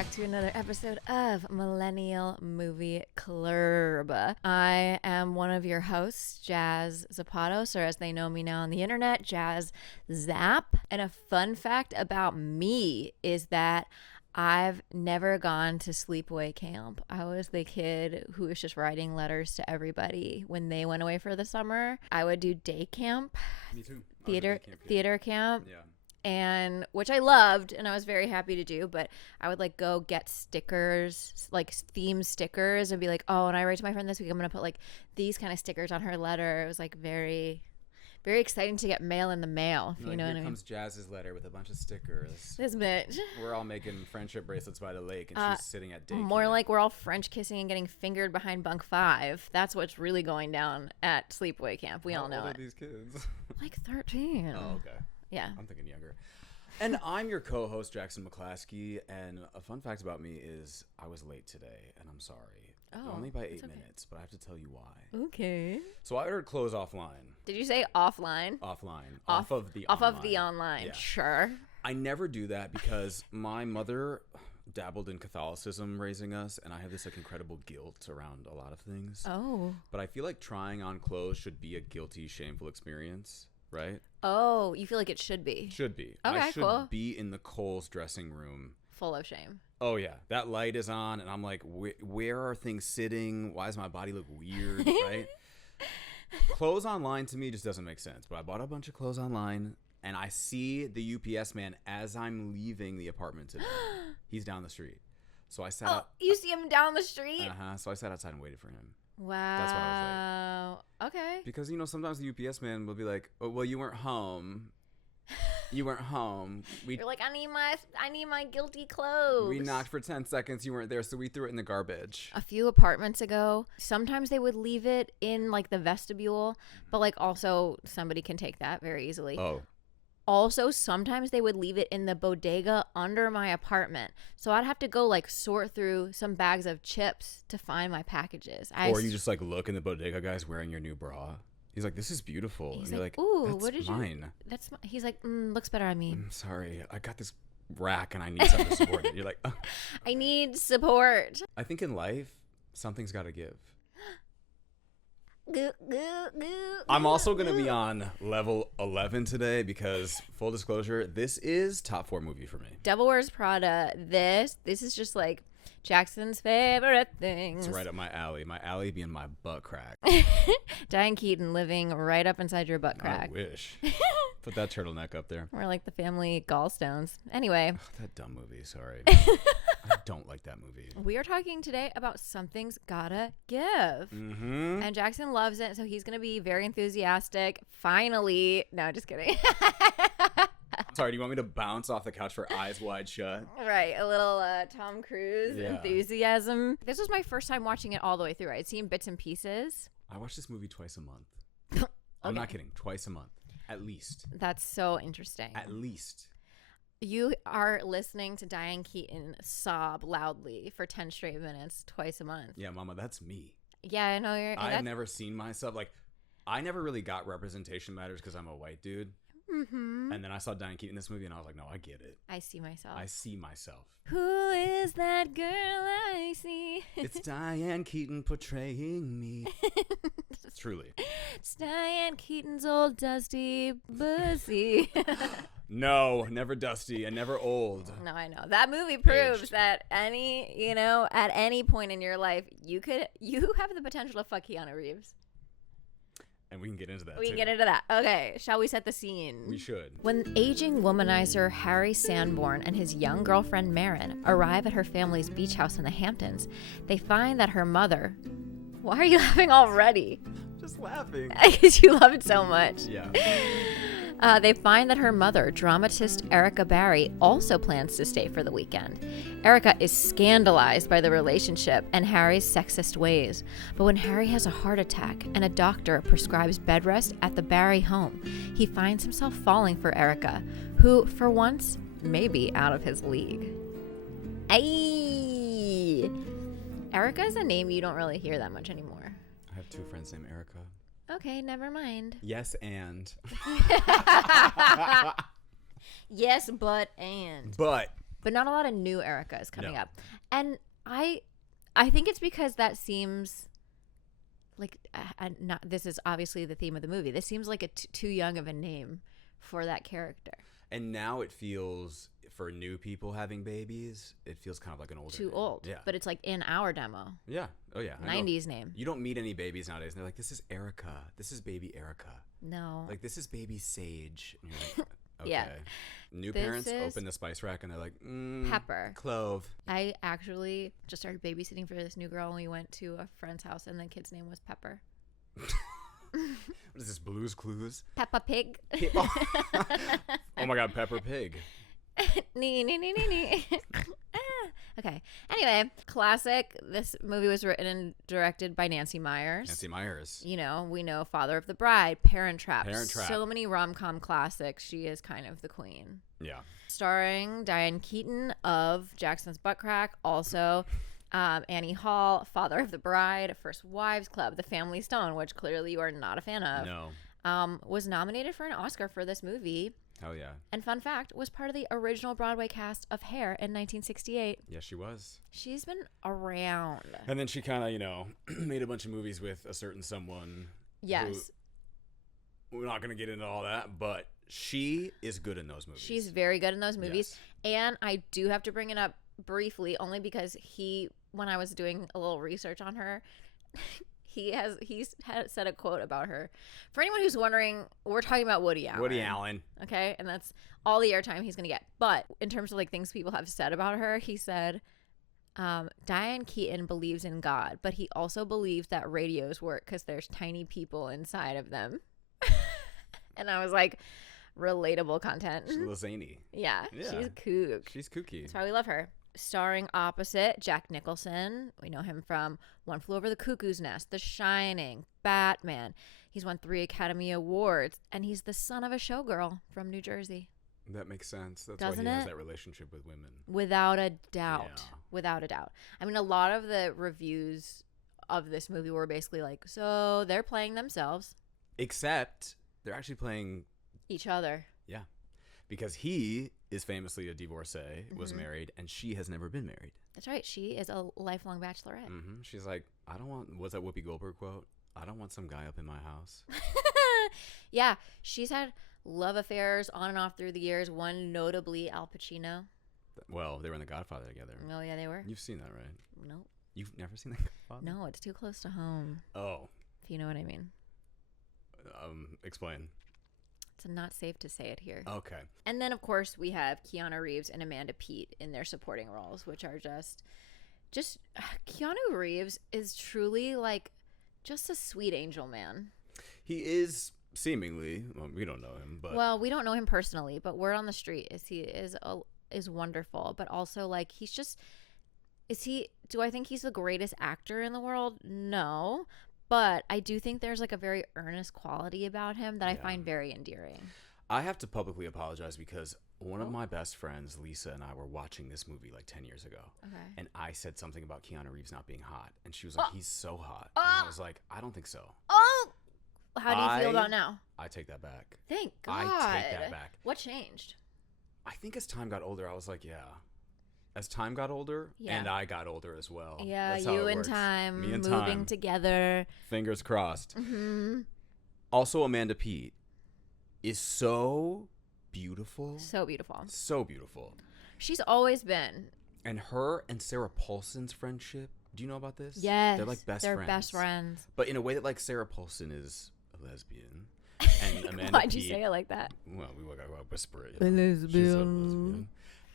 back to another episode of Millennial Movie Club. I am one of your hosts, Jazz Zapatos, or as they know me now on the internet, Jazz Zap. And a fun fact about me is that I've never gone to sleepaway camp. I was the kid who was just writing letters to everybody when they went away for the summer. I would do day camp. Me too. Theater camp. Yeah. And which I loved and I was very happy to do, but I would like go get stickers, like theme stickers, and be like, oh, and I write to my friend this week, I'm gonna put like these kind of stickers on her letter. It was like very, very exciting to get mail in the mail, if you know what I mean. Here comes Jazz's letter with a bunch of stickers. This bitch. We're all making friendship bracelets by the lake, and she's sitting at daycare. More like we're all French kissing and getting fingered behind bunk 5. That's what's really going down at sleepaway camp. We all know How old it. are these kids? Like 13. Oh, okay. Yeah. I'm thinking younger. And I'm your co-host, Jackson McClaskey, and a fun fact about me is I was late today, and I'm sorry. Oh, only by 8 okay. minutes, but I have to tell you why. Okay. So I ordered clothes offline. Did you say offline? Offline. Off of the Off online. of the online. Yeah. Sure. I never do that because my mother dabbled in Catholicism raising us, and I have this like incredible guilt around a lot of things. Oh. But I feel like trying on clothes should be a guilty, shameful experience, right? Oh, you feel like it should be. Should be. Okay, I should cool. be in the Kohl's dressing room. Full of shame. Oh, yeah. That light is on, and I'm like, where are things sitting? Why does my body look weird, right? Clothes online to me just doesn't make sense. But I bought a bunch of clothes online, and I see the UPS man as I'm leaving the apartment today. He's down the street. So I sat You see him down the street? So I sat outside and waited for him. Wow. That's why I was late. Okay. Because, sometimes the UPS man will be like, oh, well, you weren't home. You weren't home. You're like, I need my guilty clothes. We knocked for 10 seconds. You weren't there, so we threw it in the garbage. A few apartments ago, sometimes they would leave it in like the vestibule, but like also somebody can take that very easily. Oh. Also, sometimes they would leave it in the bodega under my apartment. So I'd have to go like sort through some bags of chips to find my packages. Or you just like look and the bodega guy's wearing your new bra. He's like, this is beautiful. He's and you're like, ooh, that's what did mine. He's like, looks better on me. I'm sorry. I got this rack and I need something to support it. You're like, oh. I need support. I think in life, something's got to give. I'm also going to be on level 11 today because, full disclosure, this is top 4 movie for me. Devil Wears Prada. This is just like Jackson's favorite things. It's right up my alley. My alley being my butt crack. Diane Keaton living right up inside your butt crack. I wish. Put that turtleneck up there. We're like the family gallstones. Anyway. Ugh, that dumb movie. Sorry. I don't like that movie. We are talking today about Something's Gotta Give. Mm-hmm. And Jackson loves it, so he's going to be very enthusiastic. Finally. No, just kidding. Sorry, do you want me to bounce off the couch for eyes wide shut? Right, a little Tom Cruise Yeah. enthusiasm. This was my first time watching it all the way through. I'd seen bits and pieces. I watch this movie twice a month. I'm not kidding. Twice a month. At least. That's so interesting. At least. You are listening to Diane Keaton sob loudly for 10 straight minutes twice a month. Yeah, mama, that's me. Yeah, I know you're... I've never seen myself. Like, I never really got representation matters because I'm a white dude. Mm-hmm. And then I saw Diane Keaton in this movie and I was like, no, I get it. I see myself. I see myself. Who is that girl I see? It's Diane Keaton portraying me. Truly. It's Diane Keaton's old dusty pussy. No, never dusty and never old. No, I know. That movie proves Aged. that at any point in your life, you have the potential to fuck Keanu Reeves. And we can get into that, We too. can get into that. Okay, shall we set the scene? We should. When aging womanizer Harry Sanborn and his young girlfriend Marin arrive at her family's beach house in the Hamptons, they find that her mother... Why are you laughing already? Just laughing. Because you love it so much. Yeah. They find that her mother, dramatist Erica Barry, also plans to stay for the weekend. Erica is scandalized by the relationship and Harry's sexist ways. But when Harry has a heart attack and a doctor prescribes bed rest at the Barry home, he finds himself falling for Erica, who, for once, may be out of his league. Ayy! Erica is a name you don't really hear that much anymore. I have 2 friends named Erica. Okay, never mind. Yes, and. Yes, but and. But but not a lot of new Ericas coming No. up. And I think it's because that seems like not. This is obviously the theme of the movie. This seems like too young of a name for that character. And now it feels, for new people having babies, it feels kind of like an older Too name. old. Yeah. But it's like in our demo. Yeah. Oh, yeah. I know. 90s name. You don't meet any babies nowadays, and they're like, this is Erica. This is baby Erica. No. Like, this is baby Sage. And you're like, okay. Yeah. New This parents is open the spice rack, and they're like, Pepper. Clove. I actually just started babysitting for this new girl, and we went to a friend's house, and the kid's name was Pepper. What is this, Blue's Clues? Peppa Pig. Oh my God, Pepper Pig. Nee, nee, nee, nee, nee. Okay. Anyway, classic. This movie was written and directed by Nancy Meyers. Nancy Meyers. You know, we know Father of the Bride, Parent Trap. Parent Trap. So many rom-com classics. She is kind of the queen. Yeah. Starring Diane Keaton of Jackson's Butt Crack. Also, Annie Hall, Father of the Bride, First Wives Club, The Family Stone, which clearly you are not a fan of. No. Was nominated for an Oscar for this movie. Hell yeah. And fun fact, was part of the original Broadway cast of Hair in 1968. Yeah, she was. She's been around. And then she kind of, you know, made a bunch of movies with a certain someone. Yes. We're not going to get into all that, but she is good in those movies. She's very good in those movies. Yes. And I do have to bring it up briefly, only because when I was doing a little research on her, he's said a quote about her. For anyone who's wondering, we're talking about Woody Allen. Woody Allen. Okay? And that's all the airtime he's going to get. But in terms of like things people have said about her, he said, Diane Keaton believes in God, but he also believes that radios work because there's tiny people inside of them. And I was like, relatable content. She's a little zany. Yeah, Yeah. she's kook. She's kooky. That's why we love her. Starring opposite Jack Nicholson. We know him from One Flew Over the Cuckoo's Nest, The Shining, Batman. He's won 3 Academy Awards, and he's the son of a showgirl from New Jersey. That makes sense. That's Doesn't why he has it? that relationship with women. Without a doubt. Yeah. Without a doubt. I mean, a lot of the reviews of this movie were basically like, so they're playing themselves. Except they're actually playing Each other. Yeah. Because he is famously a divorcee, was married, and she has never been married. That's right. She is a lifelong bachelorette. She's like, I don't want, what's that Whoopi Goldberg quote? I don't want some guy up in my house. Yeah. She's had love affairs on and off through the years, one notably Al Pacino. Well, they were in The Godfather together. Oh, yeah, they were. You've seen that, right? Nope. You've never seen The Godfather? No, it's too close to home, Oh. if you know what I mean. Explain. It's not safe to say it here. Okay. And then, of course, we have Keanu Reeves and Amanda Peet in their supporting roles, which are just Keanu Reeves is truly like just a sweet angel, man. He is seemingly, well, we don't know him, but Well, we don't know him personally, but word on the street is he is wonderful, but also like do I think he's the greatest actor in the world? No. But I do think there's like a very earnest quality about him that I find very endearing. I have to publicly apologize because one of my best friends, Lisa, and I were watching this movie like 10 years ago. Okay. And I said something about Keanu Reeves not being hot. And she was like, he's so hot. And I was like, I don't think so. Oh! How do you feel about now? I take that back. Thank God. I take that back. What changed? I think as time got older, I was like, yeah. As time got older, and I got older as well. Yeah, That's how you it and works. time Me and moving time. together. Fingers crossed. Mm-hmm. Also, Amanda Peet is so beautiful. So beautiful. So beautiful. She's always been. And her and Sarah Paulson's friendship, do you know about this? Yes. They're like best They're friends. best friends. But in a way that like Sarah Paulson is a lesbian. And Amanda Why'd Peet, you say it like that? Well, we gotta whisper it. A She's a lesbian. lesbian.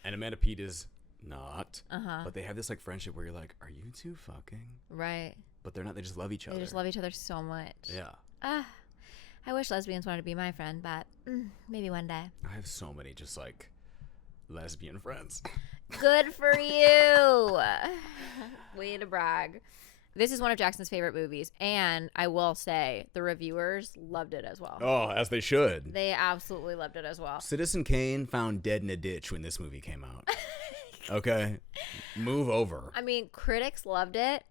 And Amanda Peet is not. Uh-huh. But they have this like friendship where you're like, are you two fucking? Right. But they're not. They just love each other. They just love each other so much. Yeah. I wish lesbians wanted to be my friend, but maybe one day. I have so many just like lesbian friends. Good for you. Way to brag. This is one of Jackson's favorite movies, and I will say the reviewers loved it as well. Oh, as they should. They absolutely loved it as well. Citizen Kane found dead in a ditch when this movie came out. Okay? Move over. I mean, critics loved it.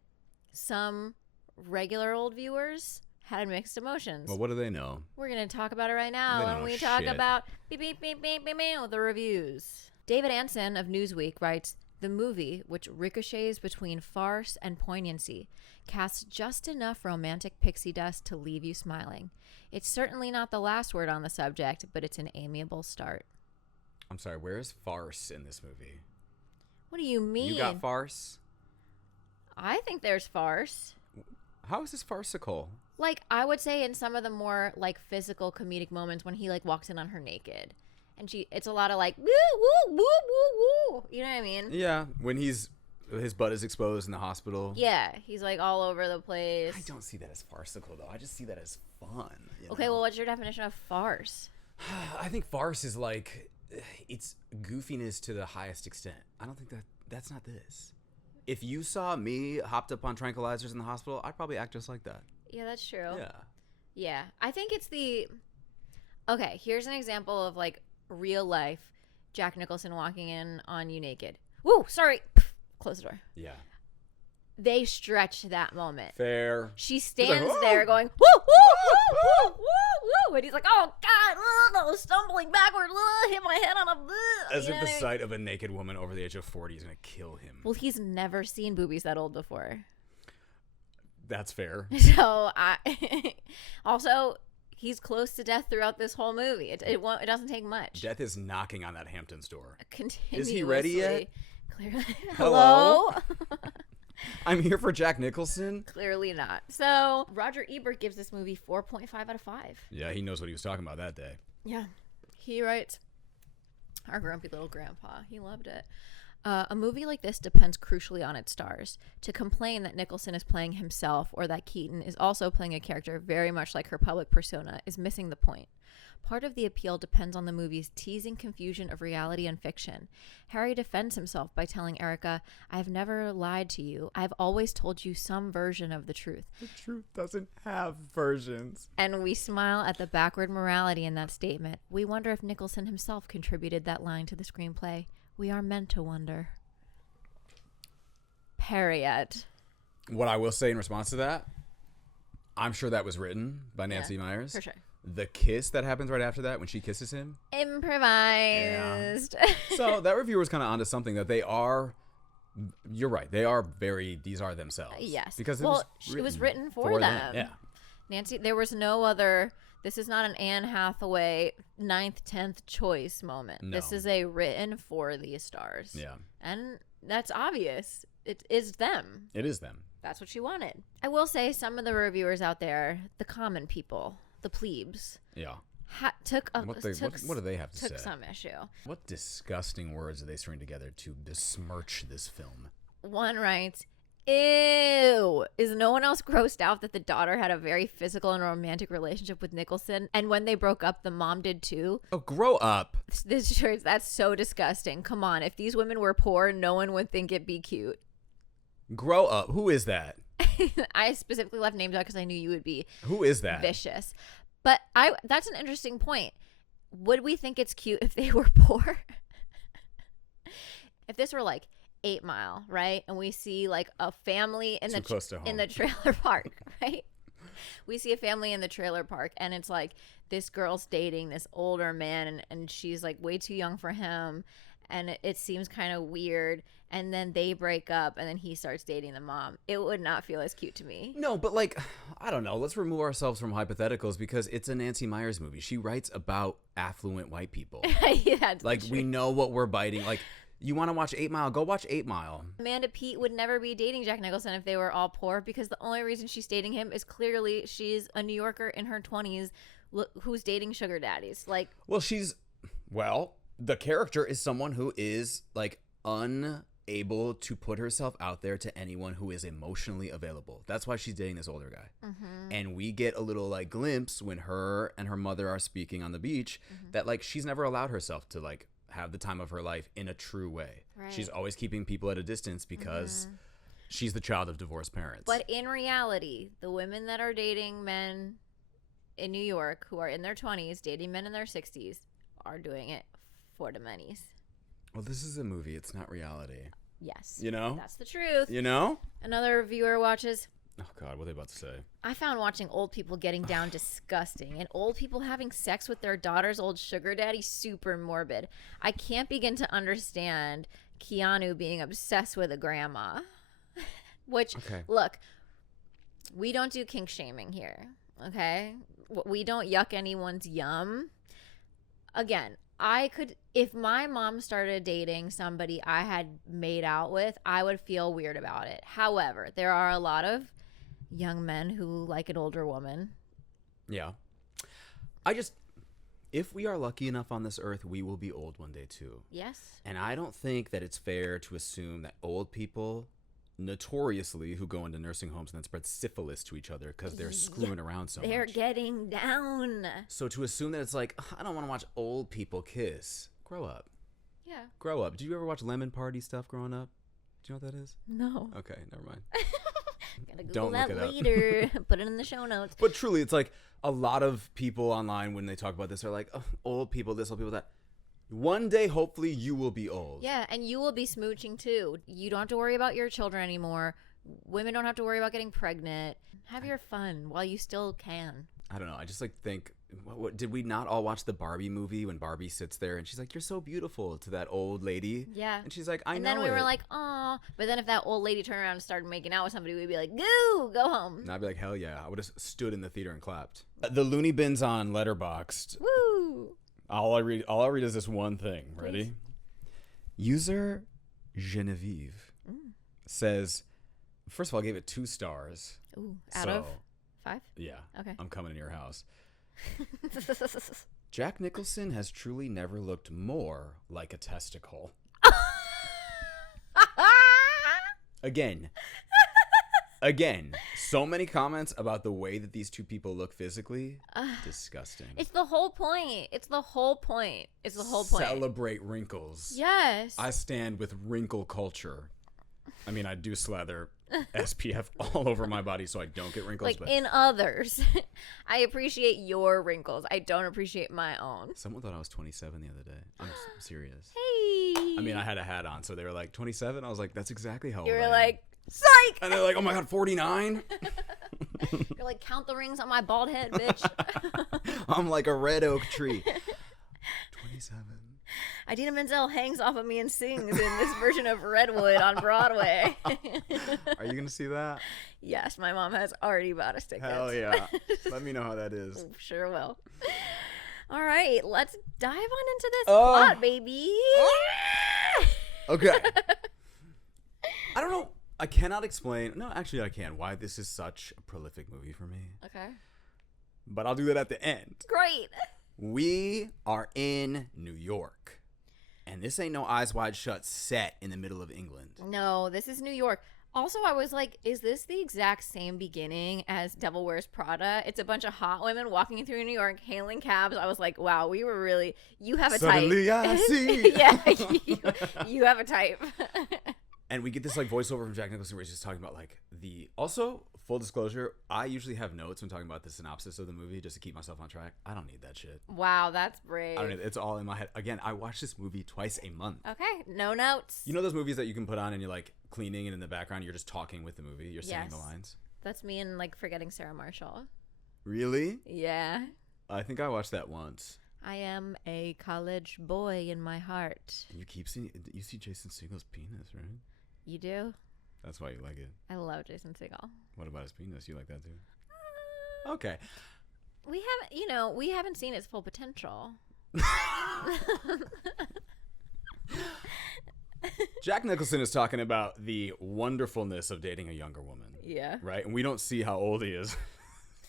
Some regular old viewers had mixed emotions. Well, what do they know? We're going to talk about it right now They when don't know we talk shit. about beep, beep, beep, beep, beep, beep, the reviews. David Anson of Newsweek writes, the movie, which ricochets between farce and poignancy, casts just enough romantic pixie dust to leave you smiling. It's certainly not the last word on the subject, but it's an amiable start. I'm sorry, where is farce in this movie? What do you mean? You got farce? I think there's farce. How is this farcical? Like, I would say in some of the more, like, physical comedic moments when he, like, walks in on her naked. And it's a lot of, like, woo, woo, woo, woo, woo. You know what I mean? Yeah, when his butt is exposed in the hospital. Yeah, he's, like, all over the place. I don't see that as farcical, though. I just see that as fun. Okay, well, what's your definition of farce? I think farce is, like, it's goofiness to the highest extent. I don't think that's not this. If you saw me hopped up on tranquilizers in the hospital, I'd probably act just like that. Yeah, that's true. Yeah. Yeah. I think it's okay, here's an example of, like, real life Jack Nicholson walking in on you naked. Woo, sorry. Close the door. Yeah. They stretch that moment. Fair. She stands like, there going, woo, woo, woo, woo, woo, woo. And he's like, oh, God, stumbling backward, hit my head on a... As if the sight of a naked woman over the age of 40 is going to kill him. Well, he's never seen boobies that old before. That's fair. So, also, he's close to death throughout this whole movie. It doesn't take much. Death is knocking on that Hamptons door. Continuously. Is he ready yet? Clearly. Hello? I'm here for Jack Nicholson? Clearly not. So, Roger Ebert gives this movie 4.5 out of 5. Yeah, he knows what he was talking about that day. Yeah. He writes, our grumpy little grandpa, he loved it. A movie like this depends crucially on its stars. To complain that Nicholson is playing himself or that Keaton is also playing a character very much like her public persona is missing the point. Part of the appeal depends on the movie's teasing confusion of reality and fiction. Harry defends himself by telling Erica, I've never lied to you. I've always told you some version of the truth. The truth doesn't have versions. And we smile at the backward morality in that statement. We wonder if Nicholson himself contributed that line to the screenplay. We are meant to wonder. Period. What I will say in response to that, I'm sure that was written by Nancy Myers. For sure. The kiss that happens right after that when she kisses him. Improvised. Yeah. So that reviewer was kind of onto something that they are. You're right. They are these are themselves. Yes. Because it was written for them. Yeah. Nancy, there was no other. This is not an Anne Hathaway 9th, 10th choice moment. No. This is a written for these stars. Yeah. And that's obvious. It is them. It is them. That's what she wanted. I will say some of the reviewers out there, the common people, the plebes, Yeah. what do they have to say? Took some issue. What disgusting words are they string together to besmirch this film? One writes, ew. Is no one else grossed out that the daughter had a very physical and romantic relationship with Nicholson? And when they broke up, the mom did too? Oh, grow up. That's so disgusting. Come on. If these women were poor, no one would think it'd be cute. Grow up. Who is that? I specifically left names out because I knew you would be. Who is that? Vicious. But that's an interesting point. Would we think it's cute if they were poor? If this were like 8 Mile, right? And we see like a family in the trailer park, right? We see a family in the trailer park and it's like this girl's dating this older man and she's like way too young for him and it seems kind of weird. And then they break up and then he starts dating the mom. It would not feel as cute to me. No, but like, I don't know. Let's remove ourselves from hypotheticals because it's a Nancy Myers movie. She writes about affluent white people. Yeah, like true. We know what we're biting. Like you want to watch 8 Mile, go watch 8 Mile. Amanda Peet would never be dating Jack Nicholson if they were all poor because the only reason she's dating him is clearly she's a New Yorker in her 20s who's dating sugar daddies. Like, the character is someone who is like unable to put herself out there to anyone who is emotionally available. That's why she's dating this older guy. Mm-hmm. And we get a little like glimpse when her and her mother are speaking on the beach that like she's never allowed herself to like have the time of her life in a true way. Right. She's always keeping people at a distance because she's the child of divorced parents. But in reality, the women that are dating men in New York who are in their 20s, dating men in their 60s, are doing it for the monies. Well, this is a movie. It's not reality. Yes. You know? That's the truth. You know? Another viewer watches, Oh, God, what are they about to say? I found watching old people getting down disgusting, and old people having sex with their daughter's old sugar daddy super morbid. I can't begin to understand Keanu being obsessed with a grandma. Which, Okay. look, we don't do kink shaming here, okay? We don't yuck anyone's yum. Again, I could, if my mom started dating somebody I had made out with, I would feel weird about it. However, there are a lot of young men who like an older woman. Yeah. If we are lucky enough on this earth, we will be old one day too. Yes. And I don't think that it's fair to assume that old people, notoriously, who go into nursing homes and then spread syphilis to each other because they're screwing around so They're much. getting down. So to assume that it's like, I don't want to watch old people kiss. Grow up. Yeah. Grow up. Did you ever watch Lemon Party stuff growing up? Do you know what that is? No. Okay, never mind. Gotta Google Don't that look it up. later. Put it in the show notes. But truly, it's like a lot of people online when they talk about this are like, oh, old people this, old people that. One day, hopefully, you will be old. Yeah, and you will be smooching too. You don't have to worry about your children anymore. Women don't have to worry about getting pregnant. Have your fun while you still can. I don't know. I just think, what did we not all watch the Barbie movie when Barbie sits there and she's like, "You're so beautiful" to that old lady? Yeah. And she's like, "I know." And then we were like, "Aw." But then if that old lady turned around and started making out with somebody, we'd be like, "Go home." And I'd be like, "Hell yeah!" I would have stood in the theater and clapped. The Looney Bins on Letterboxd. Woo. All I read is this one thing. Ready? Please. User Genevieve says, first of all, I gave it 2 stars. Ooh, out of 5? Yeah. Okay. I'm coming in your house. Jack Nicholson has truly never looked more like a testicle. Again, so many comments about the way that these two people look physically. Disgusting. It's the whole point. Celebrate wrinkles. Yes. I stand with wrinkle culture. I mean, I do slather SPF all over my body so I don't get wrinkles. Like but in others. I appreciate your wrinkles. I don't appreciate my own. someone thought I was 27 the other day. I'm serious. Hey. I mean, I had a hat on, so they were like, 27? I was like, that's exactly how old You I were am. like, psych! And they're like, oh my God, 49? You're like, count the rings on my bald head, bitch. I'm like a red oak tree. 27. Idina Menzel hangs off of me and sings in this version of Redwood on Broadway. Are you going to see that? Yes, my mom has already bought us tickets. Hell yeah. Let me know how that is. Sure will. All right, let's dive on into this plot, baby. Okay. I don't know. I cannot explain. No, actually, I can. Why this is such a prolific movie for me. Okay. But I'll do that at the end. Great. We are in New York. And this ain't no Eyes Wide Shut set in the middle of England. No, this is New York. Also, I was like, is this the exact same beginning as Devil Wears Prada? It's a bunch of hot women walking through New York, hailing cabs. I was like, wow, we were really, you have a Suddenly type. I see. Yeah, you have a type. And we get this like voiceover from Jack Nicholson where he's just talking about like also, full disclosure, I usually have notes when talking about the synopsis of the movie just to keep myself on track. I don't need that shit. Wow, that's brave. I don't need it. It's all in my head. Again, I watch this movie twice a month. Okay, no notes. You know those movies that you can put on and you're like cleaning and in the background you're just talking with the movie. You're saying the lines. That's me and like Forgetting Sarah Marshall. Really? Yeah. I think I watched that once. I am a college boy in my heart. And you see Jason Segel's penis, right? You do? That's why you like it. I love Jason Segel. What about his penis? You like that too? Okay. We haven't seen its full potential. Jack Nicholson is talking about the wonderfulness of dating a younger woman. Yeah. Right? And we don't see how old he is.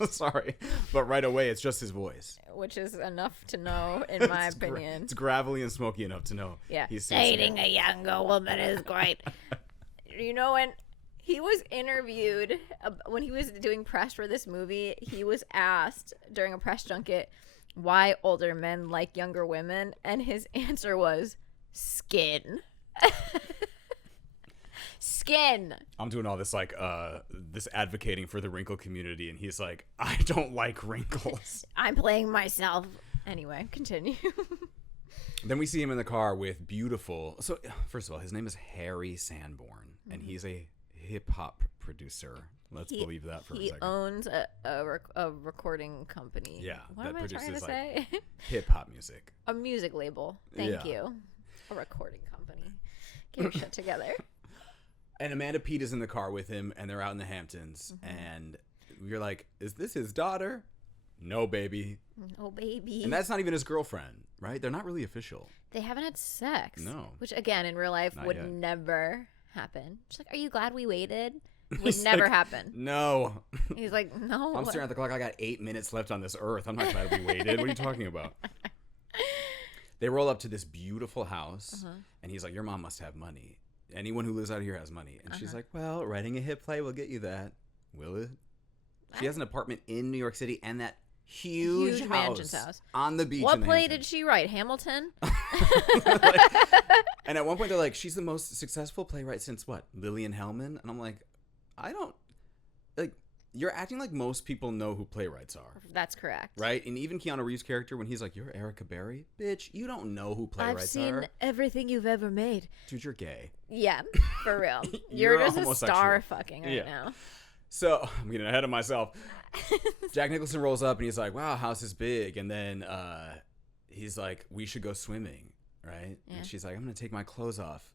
Sorry. But right away, it's just his voice. Which is enough to know, in my opinion. It's gravelly and smoky enough to know. Yeah. He's Dating a younger woman is great. You know, when he was interviewed, when he was doing press for this movie, he was asked during a press junket why older men like younger women, and his answer was skin. Skin. I'm doing all this like this advocating for the wrinkle community, and he's like, I don't like wrinkles. I'm playing myself. Anyway, continue. Then we see him in the car with beautiful. So first of all, his name is Harry Sanborn, and he's a hip hop producer. Let's believe that for a second. He owns a recording company. Yeah, What that am I produces trying to like say? hip hop music. A music label. Thank you. A recording company. Get your shit together. And Amanda Peet is in the car with him, and they're out in the Hamptons. And you're like, is this his daughter? No, baby. Oh, baby. And that's not even his girlfriend, right? They're not really official. They haven't had sex. No. Which, again, in real life Not would yet. never happen. She's like, are you glad we waited? Would He's never like, happen. No. He's like, no. I'm staring at the clock. I got 8 minutes left on this earth. I'm not glad we waited. What are you talking about? They roll up to this beautiful house, and he's like, your mom must have money. Anyone who lives out here has money. And she's like, well, writing a hit play will get you that. Will it? She has an apartment in New York City and that huge mansion's house on the beach. What in the play Hamptons. did she write? Hamilton? And at one point they're like, she's the most successful playwright since what? Lillian Hellman? And I'm like, I don't, like, you're acting like most people know who playwrights are. That's correct. Right? And even Keanu Reeves' character, when he's like, you're Erica Berry? Bitch, you don't know who playwrights I've seen are. everything you've ever made. Dude, you're gay. Yeah, for real. You're You're just a homosexual. star fucking right now. So, I'm getting ahead of myself. Jack Nicholson rolls up and he's like, wow, house is big. And then he's like, we should go swimming, right? Yeah. And she's like, I'm going to take my clothes off.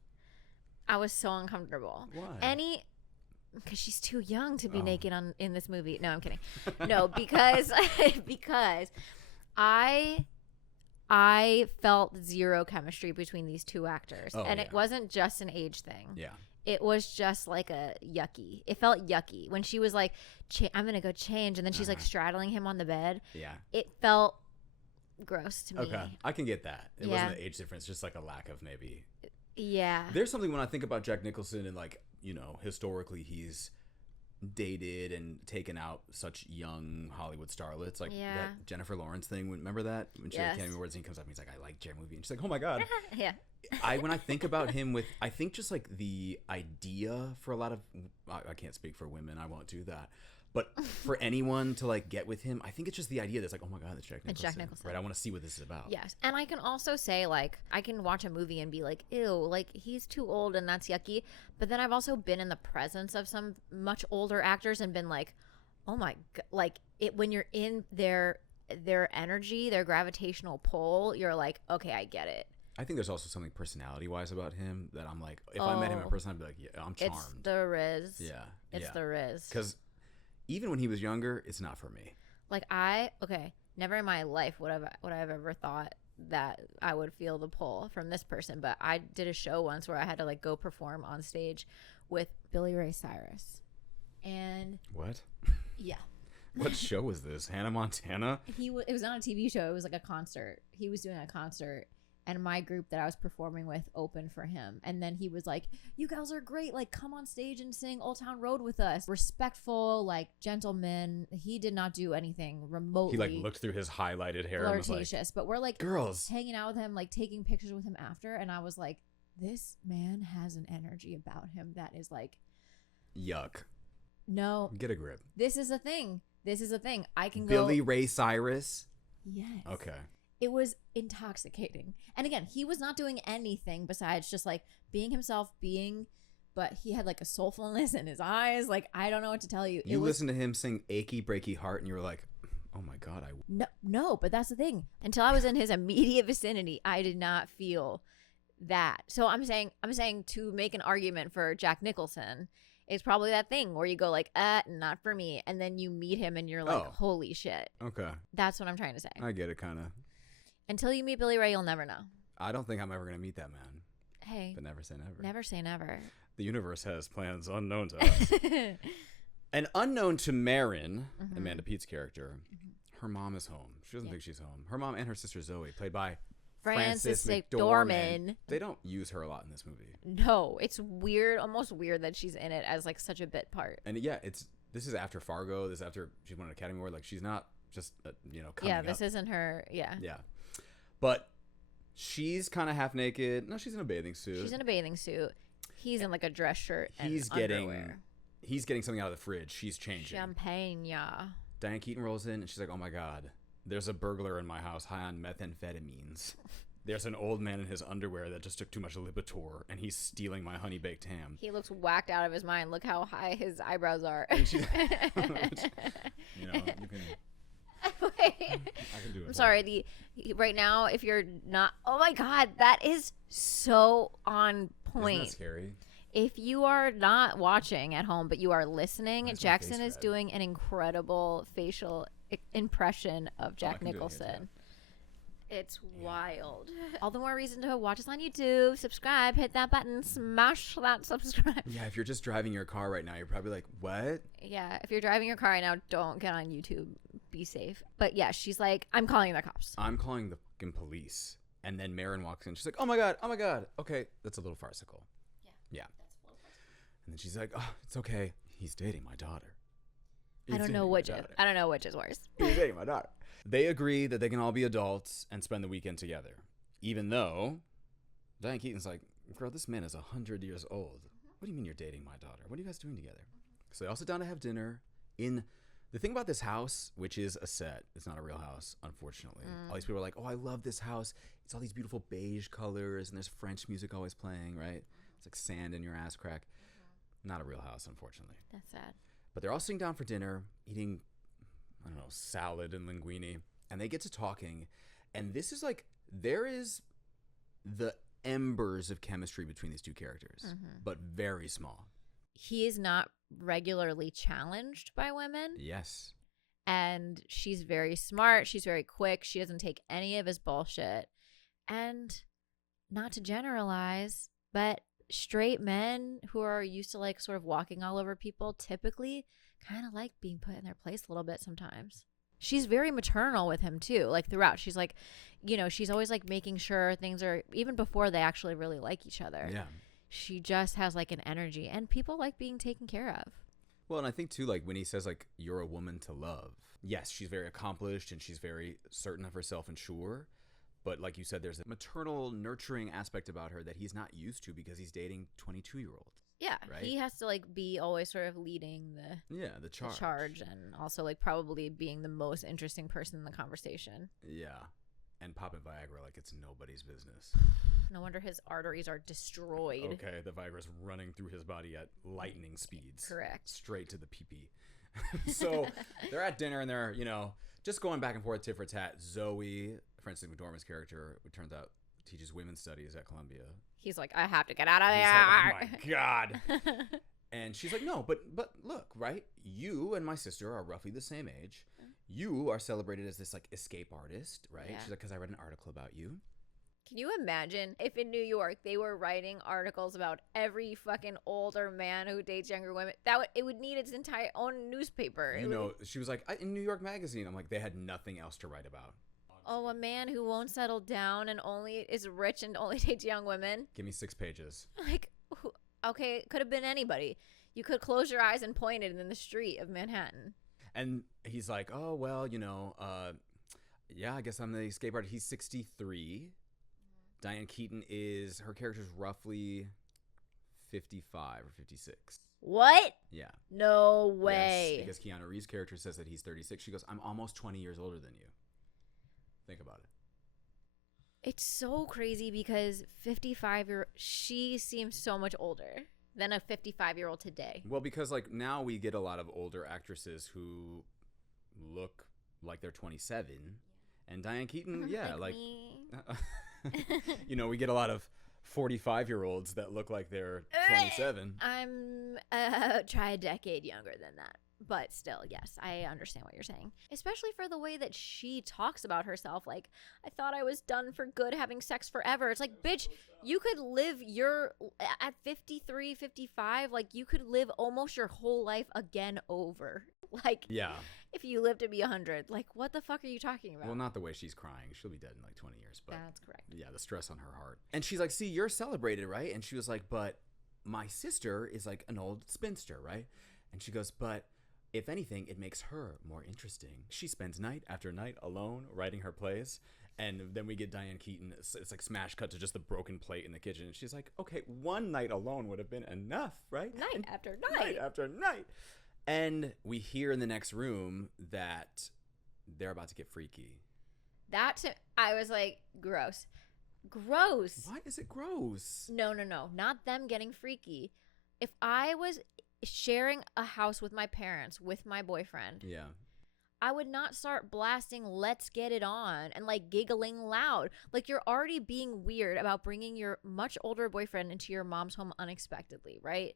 I was so uncomfortable. Why? Because she's too young to be naked in this movie. No, I'm kidding. No, because I felt zero chemistry between these two actors. And it wasn't just an age thing. Yeah. It was just like a yucky. It felt yucky. When she was like, I'm going to go change. And then she's like straddling him on the bed. Yeah. It felt gross to me. Okay. I can get that. It wasn't an age difference, just like a lack of maybe. Yeah. There's something when I think about Jack Nicholson and like, you know, historically he's dated and taken out such young Hollywood starlets. Like that Jennifer Lawrence thing. Remember that? When she had Academy Awards and he comes up and he's like, I like your movie. And she's like, oh my God. Yeah. When I think about him I think just like the idea for a lot of, I can't speak for women, I won't do that. But for anyone to like get with him, I think it's just the idea that's like, oh my God, that's Jack Nicholson. It's Jack Nicholson. Right? I want to see what this is about. Yes. And I can also say like, I can watch a movie and be like, ew, like he's too old and that's yucky. But then I've also been in the presence of some much older actors and been like, oh my God, like when you're in their energy, their gravitational pull, you're like, okay, I get it. I think there's also something personality-wise about him that I'm like, if I met him in person, I'd be like, yeah, I'm charmed. It's the Riz. Yeah. It's the Riz. Because even when he was younger, it's not for me. Like never in my life would I've ever thought that I would feel the pull from this person. But I did a show once where I had to like go perform on stage with Billy Ray Cyrus. And what? Yeah. What show was this? Hannah Montana? It was not a TV show. It was like a concert. He was doing a concert. And my group that I was performing with opened for him. And then he was like, you guys are great. Like, come on stage and sing Old Town Road with us. Respectful, like, gentleman. He did not do anything remotely. He, like, looked through his highlighted hair and was like, but we're, like, girls hanging out with him, like, taking pictures with him after. And I was like, this man has an energy about him that is, like... Yuck. No. Get a grip. This is a thing. I can go... Billy Ray Cyrus? Yes. Okay. It was intoxicating. And again, he was not doing anything besides just like being himself, but he had like a soulfulness in his eyes. Like, I don't know what to tell you. You listened to him sing Achy Breaky Heart and you were like, oh my God. No, but that's the thing. Until I was in his immediate vicinity, I did not feel that. So I'm saying to make an argument for Jack Nicholson, it's probably that thing where you go like, not for me. And then you meet him and you're like, holy shit. Okay. That's what I'm trying to say. I get it kind of. Until you meet Billy Ray, you'll never know. I don't think I'm ever going to meet that man. Hey. But never say never. Never say never. The universe has plans unknown to us. And unknown to Marin, Amanda Peet's character, her mom is home. She doesn't think she's home. Her mom and her sister Zoe, played by Frances McDormand. They don't use her a lot in this movie. No, it's weird, almost weird that she's in it as like such a bit part. And yeah, this is after Fargo. This is after she won an Academy Award. Like she's not just coming Yeah, this up. Isn't her. Yeah. Yeah, but she's kind of half naked. No, she's in a bathing suit. She's in a bathing suit. He's in like a dress shirt and underwear. He's getting something out of the fridge. She's changing. Champagne, yeah. Diane Keaton rolls in and she's like, oh my God, there's a burglar in my house high on methamphetamines. There's an old man in his underwear that just took too much Lipitor, and he's stealing my honey baked ham. He looks whacked out of his mind. Look how high his eyebrows are. You can. Wait. I can do it. I'm sorry. Right now, if you're not, oh my God, that is so on point. Isn't that scary? If you are not watching at home, but you are listening, Why is my Jackson face is red? doing an incredible facial impression of Jack can do it, Nicholson. It's wild. All the more reason to watch us on YouTube, subscribe, hit that button, smash that subscribe. Yeah, if you're just driving your car right now, you're probably like, what? Yeah, if you're driving your car right now, don't get on YouTube. Be safe. But yeah, she's like, I'm calling the cops. I'm calling the fucking police. And then Marin walks in. She's like, oh my God. Okay, that's a little farcical. Yeah. That's a little farcical. And then she's like, oh, it's okay. He's dating my daughter. I don't know which is worse. He's dating my daughter. They agree that they can all be adults and spend the weekend together. Even though Diane Keaton's like, girl, this man is 100 years old. What do you mean you're dating my daughter? What are you guys doing together? So they all sit down to have dinner in the thing about this house, which is a set. It's not a real house, unfortunately. All these people are like, oh, I love this house. It's all these beautiful beige colors, and there's French music always playing, right? It's like sand in your ass crack. Not a real house, unfortunately. That's sad. But they're all sitting down for dinner, eating, I don't know, salad and linguine, and they get to talking. And this is like, there is the embers of chemistry between these two characters, but very small. He is not regularly challenged by women. Yes. And she's very smart. She's very quick. She doesn't take any of his bullshit. And not to generalize, but straight men who are used to like sort of walking all over people typically kind of like being put in their place a little bit sometimes. She's very maternal with him too, like throughout. She's like, you know, she's always like making sure things are, even before they actually really like each other. Yeah. She just has like an energy, and people like being taken care of. Well, and I think too, like when he says like, you're a woman to love. Yes, she's very accomplished and she's very certain of herself and sure. But like you said, there's a maternal, nurturing aspect about her that he's not used to because he's dating 22-year-olds. Yeah, right? He has to like be always sort of leading the charge, and also like probably being the most interesting person in the conversation. Yeah, and popping Viagra like it's nobody's business. No wonder his arteries are destroyed. Okay, the Viagra's running through his body at lightning speeds. Correct. Straight to the pee-pee. So they're at dinner and they're, you know, just going back and forth tit for tat. Zoe, Frances McDormand's character, it turns out teaches women's studies at Columbia. He's like, I have to get out of He's here. like, oh my God. And she's like, no, but look, right? You and my sister are roughly the same age. You are celebrated as this like escape artist, right? Yeah. She's like, because I read an article about you. Can you imagine if in New York they were writing articles about every fucking older man who dates younger women? It would need its entire own newspaper. You know, she was like, in New York Magazine. I'm like, they had nothing else to write about. Oh, a man who won't settle down and only is rich and only dates young women. Give me 6 pages. Like, okay, it could have been anybody. You could close your eyes and point it in the street of Manhattan. And he's like, oh, well, you know, yeah, I guess I'm the escape artist. He's 63. Diane Keaton her character's roughly 55 or 56. What? Yeah. No way. Yes, because Keanu Reeves' character says that he's 36. She goes, I'm almost 20 years older than you. Think about it. It's so crazy because she seems so much older than a 55-year-old today. Well, because like now we get a lot of older actresses who look like they're 27. And Diane Keaton, yeah, like you know, we get a lot of 45-year-olds that look like they're 27. I'm try a decade younger than that. But still, yes, I understand what you're saying. Especially for the way that she talks about herself. Like, I thought I was done for good having sex forever. It's like, bitch, you could live at 53, 55, like, you could live almost your whole life again over. Like, yeah. If you live to be 100, like, what the fuck are you talking about? Well, not the way she's crying. She'll be dead in like 20 years. But that's correct. Yeah, the stress on her heart. And she's like, see, you're celebrated, right? And she was like, but my sister is like an old spinster, right? And she goes, but if anything, it makes her more interesting. She spends night after night alone writing her plays. And then we get Diane Keaton. It's like smash cut to just the broken plate in the kitchen. And she's like, okay, one night alone would have been enough, right? Night after night. Night after night. And we hear in the next room that they're about to get freaky. I was like, gross. Gross. Why is it gross? No. Not them getting freaky. If I was sharing a house with my parents, with my boyfriend, Yeah. I would not start blasting "Let's Get It On" and like giggling loud. Like, you're already being weird about bringing your much older boyfriend into your mom's home unexpectedly, right?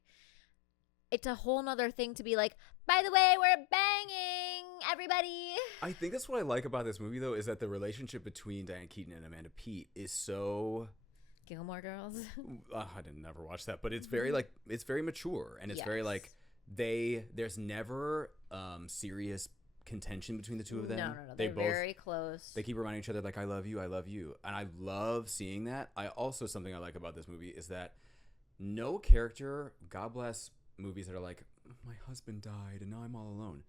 It's a whole nother thing to be like, by the way, we're banging, everybody. I think that's what I like about this movie, though, is that the relationship between Diane Keaton and Amanda Peet is so... Gilmore Girls. I didn't never watch that, but it's very like it's very mature, and it's very like there's never serious contention between the two of them. No. They're both very close. They keep reminding each other like, I love you, and I love seeing that. Something I like about this movie is that no character, God bless movies that are like, my husband died and now I'm all alone.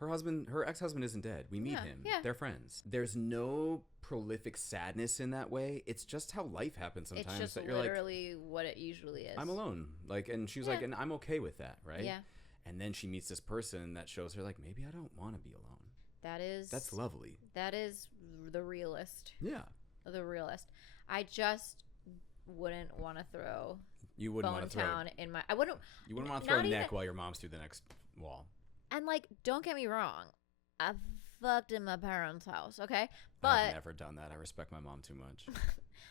Her ex-husband isn't dead. We meet him. Yeah. They're friends. There's no prolific sadness in that way. It's just how life happens sometimes. It's just that you're literally what it usually is. I'm alone. Like, and she was like, and I'm okay with that, right? Yeah. And then she meets this person that shows her like, maybe I don't want to be alone. That's lovely. That is the realist. Yeah. The realist. I just wouldn't want to throw You wouldn't want to throw in my. I wouldn't. You wouldn't want to throw a neck while your mom's through the next wall. And like, don't get me wrong, I've fucked in my parents' house, okay? But I've never done that. I respect my mom too much.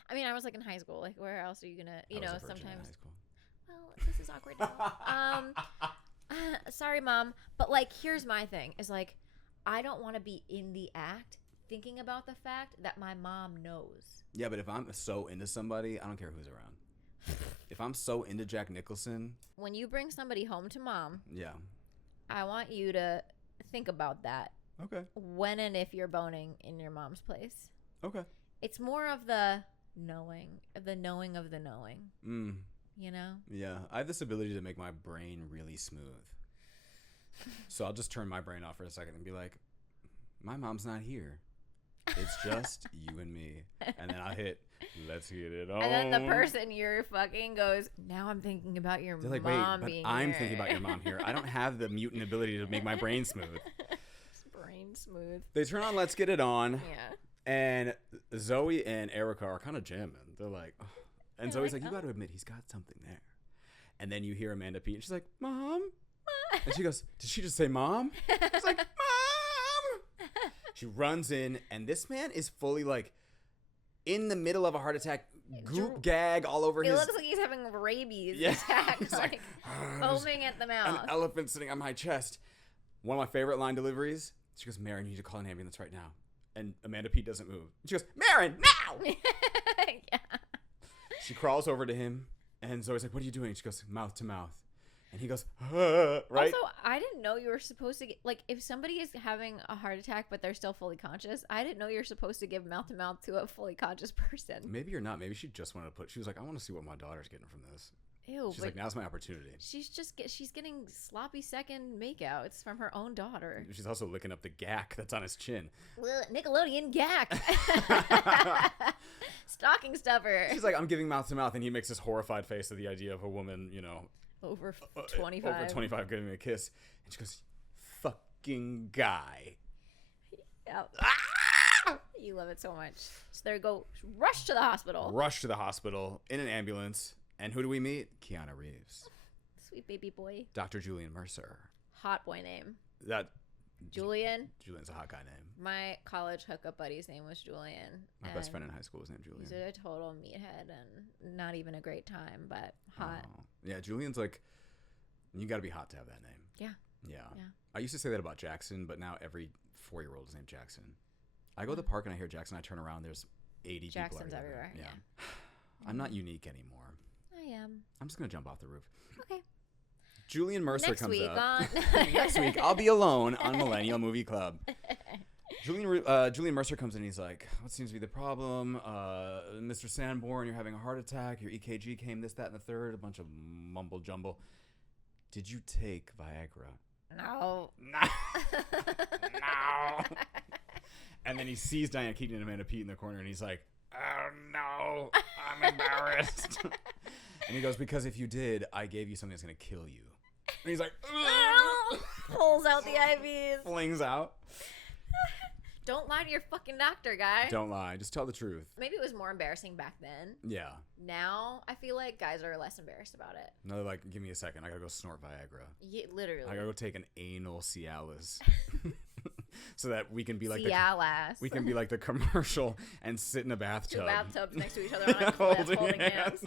I mean, I was like in high school. Like, where else are you gonna? You know, sometimes. In high school. Well, this is awkward now. Sorry, Mom, but like, here's my thing: is like, I don't want to be in the act thinking about the fact that my mom knows. Yeah, but if I'm so into somebody, I don't care who's around. If I'm so into Jack Nicholson, when you bring somebody home to mom, yeah, I want you to think about that. Okay. When and if you're boning in your mom's place. Okay. It's more of the knowing of the knowing. You know? Yeah, I have this ability to make my brain really smooth. So I'll just turn my brain off for a second and be like, my mom's not here. It's just you and me. And then I'll hit, let's get it on. And then the person you're fucking goes, now I'm thinking about your They're like, mom wait, being but I'm here. thinking about your mom here. I don't have the mutant ability to make my brain smooth. Brain smooth. They turn on Let's Get It On. Yeah. And Zoe and Erica are kind of jamming. They're like, oh. And Zoe's like, you oh. got to admit, he's got something there. And then you hear Amanda Peet, and she's like, Mom? And she goes, did she just say Mom? She's like, Mom! She runs in, and this man is fully like in the middle of a heart attack, goop gag all over his... It looks like he's having rabies attack, like foaming at the mouth. An elephant sitting on my chest. One of my favorite line deliveries, she goes, Marin, you need to call an ambulance right now. And Amanda Peet doesn't move. She goes, Marin, now! Yeah. She crawls over to him, and Zoe's like, what are you doing? She goes, mouth to mouth. And he goes, right? Also, I didn't know you were supposed to get, like, if somebody is having a heart attack but they're still fully conscious, I didn't know you're supposed to give mouth to mouth to a fully conscious person. Maybe you're not. Maybe she just wanted to she was like, I want to see what my daughter's getting from this. Ew. She's like, now's my opportunity. She's getting sloppy second makeouts from her own daughter. She's also licking up the gack that's on his chin. Nickelodeon gack. Stocking stuffer. She's like, I'm giving mouth to mouth, and he makes this horrified face at the idea of a woman, you know, over 25. Over 25 giving me a kiss. And she goes, fucking guy. Yep. You love it so much. So there you go. Rush to the hospital. In an ambulance. And who do we meet? Keanu Reeves. Sweet baby boy. Dr. Julian Mercer. Hot boy name. Julian's a hot guy name. My college hookup buddy's name was Julian. My best friend in high school was named Julian. He's a total meathead and not even a great time, but hot. Oh. Yeah, Julian's like, you got to be hot to have that name. Yeah. I used to say that about Jackson, but now every 4-year-old is named Jackson. I go to the park and I hear Jackson. I turn around, there's 80 Jacksons people everywhere. Yeah. I'm not unique anymore. I am. I'm just going to jump off the roof. Okay. Julian Mercer Next comes week up. Next week, I'll be alone on Millennial Movie Club. Julian Mercer comes in. He's like, what seems to be the problem? Mr. Sanborn, you're having a heart attack. Your EKG came this, that, and the third. A bunch of mumble jumble. Did you take Viagra? No. No. And then he sees Diane Keaton and Amanda Peet in the corner, and he's like, oh, no. I'm embarrassed. And he goes, because if you did, I gave you something that's going to kill you. And he's like, pulls out the IVs. Flings out. Don't lie to your fucking doctor, guy. Don't lie. Just tell the truth. Maybe it was more embarrassing back then. Yeah. Now, I feel like guys are less embarrassed about it. No, they're like, give me a second. I gotta go snort Viagra. Yeah, literally. I gotta go take an anal Cialis. So that we can be like Cialis. we can be like the commercial and sit in a bathtub. Two bathtubs next to each other on a cliff holding hands.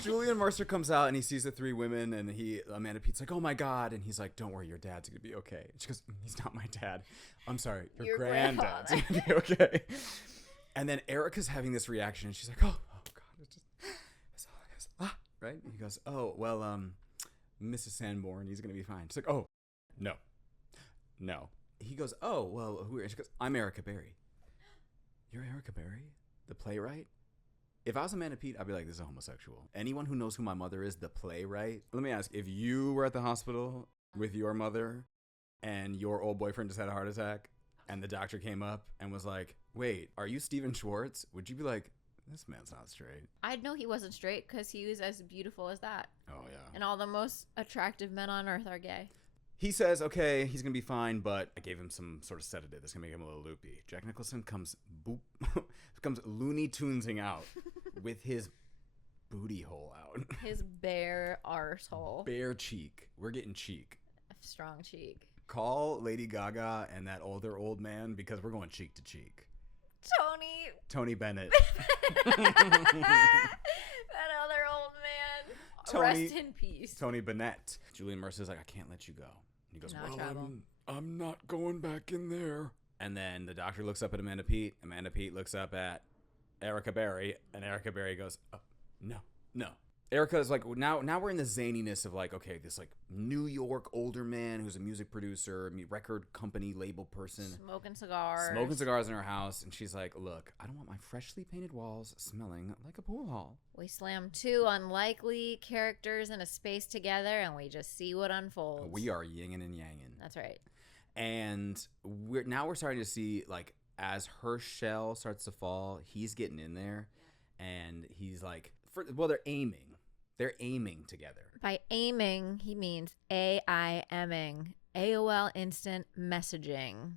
Julian Mercer comes out and he sees the three women and Amanda Pete's like, oh my God. And he's like, don't worry, your dad's going to be okay. And she goes, he's not my dad. I'm sorry, your granddad's going to be okay. And then Erica's having this reaction and she's like, oh God, right? And he goes, oh, well, Mrs. Sanborn, he's going to be fine. She's like, oh, no. He goes, oh, well, who are you? And she goes, I'm Erica Berry. You're Erica Berry? The playwright? If I was Amanda Pete, I'd be like, this is a homosexual. Anyone who knows who my mother is, the playwright. Let me ask, if you were at the hospital with your mother and your old boyfriend just had a heart attack and the doctor came up and was like, wait, are you Steven Schwartz? Would you be like, this man's not straight? I'd know he wasn't straight because he was as beautiful as that. Oh, yeah. And all the most attractive men on earth are gay. He says, okay, he's going to be fine, but I gave him some sort of sedative that's going to make him a little loopy. Jack Nicholson comes Looney Tunesing out with his booty hole out. His bare arsehole. Bare cheek. We're getting cheek. Strong cheek. Call Lady Gaga and that older old man because we're going cheek to cheek. Tony Bennett. That other old man. Rest in peace. Tony Bennett. Julian Mercer's like, I can't let you go. And he goes, Not well, travel. I'm not going back in there. And then the doctor looks up at Amanda Pete. Amanda Pete looks up at Erica Berry. And Erica Berry goes, oh, no. Erica's like, now we're in the zaniness of like, okay, this like New York older man who's a music producer, record company label person. Smoking cigars in her house. And she's like, look, I don't want my freshly painted walls smelling like a pool hall. We slam two unlikely characters in a space together and we just see what unfolds. We are yinging and yanging. That's right. And we're starting to see, like, as her shell starts to fall, he's getting in there. And he's like, they're aiming. They're aiming together. By aiming, he means AIMing, AOL Instant Messaging.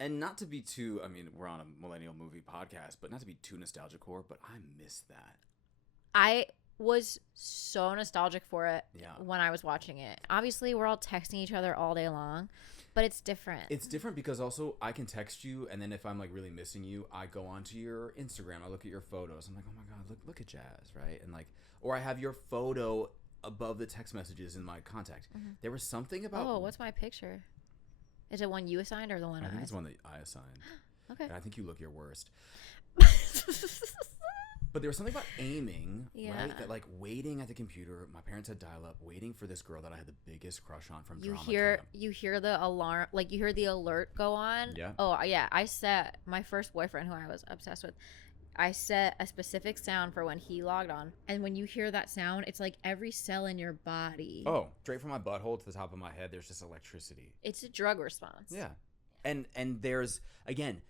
And not to be too, I mean, we're on a millennial movie podcast, but not to be too nostalgic core, but I miss that. I was so nostalgic for it when I was watching it. Obviously, we're all texting each other all day long, but it's different. It's different because also I can text you, and then if I'm like really missing you, I go onto your Instagram, I look at your photos. I'm like, oh my God, look at Jazz, right? And like, or I have your photo above the text messages in my contact. Mm-hmm. There was something about. Oh, what's my picture? Is it one you assigned or the one I think assigned? it's one that I assigned. Okay. And I think you look your worst. But there was something about aiming, right? That like waiting at the computer. My parents had dial-up, waiting for this girl that I had the biggest crush on from drama camp. You hear the alarm, like you hear the alert go on. Yeah. Oh yeah, I set my first boyfriend, who I was obsessed with. I set a specific sound for when he logged on, and when you hear that sound, it's like every cell in your body. Oh, straight from my butthole to the top of my head, there's just electricity. It's a drug response. Yeah, and there's again.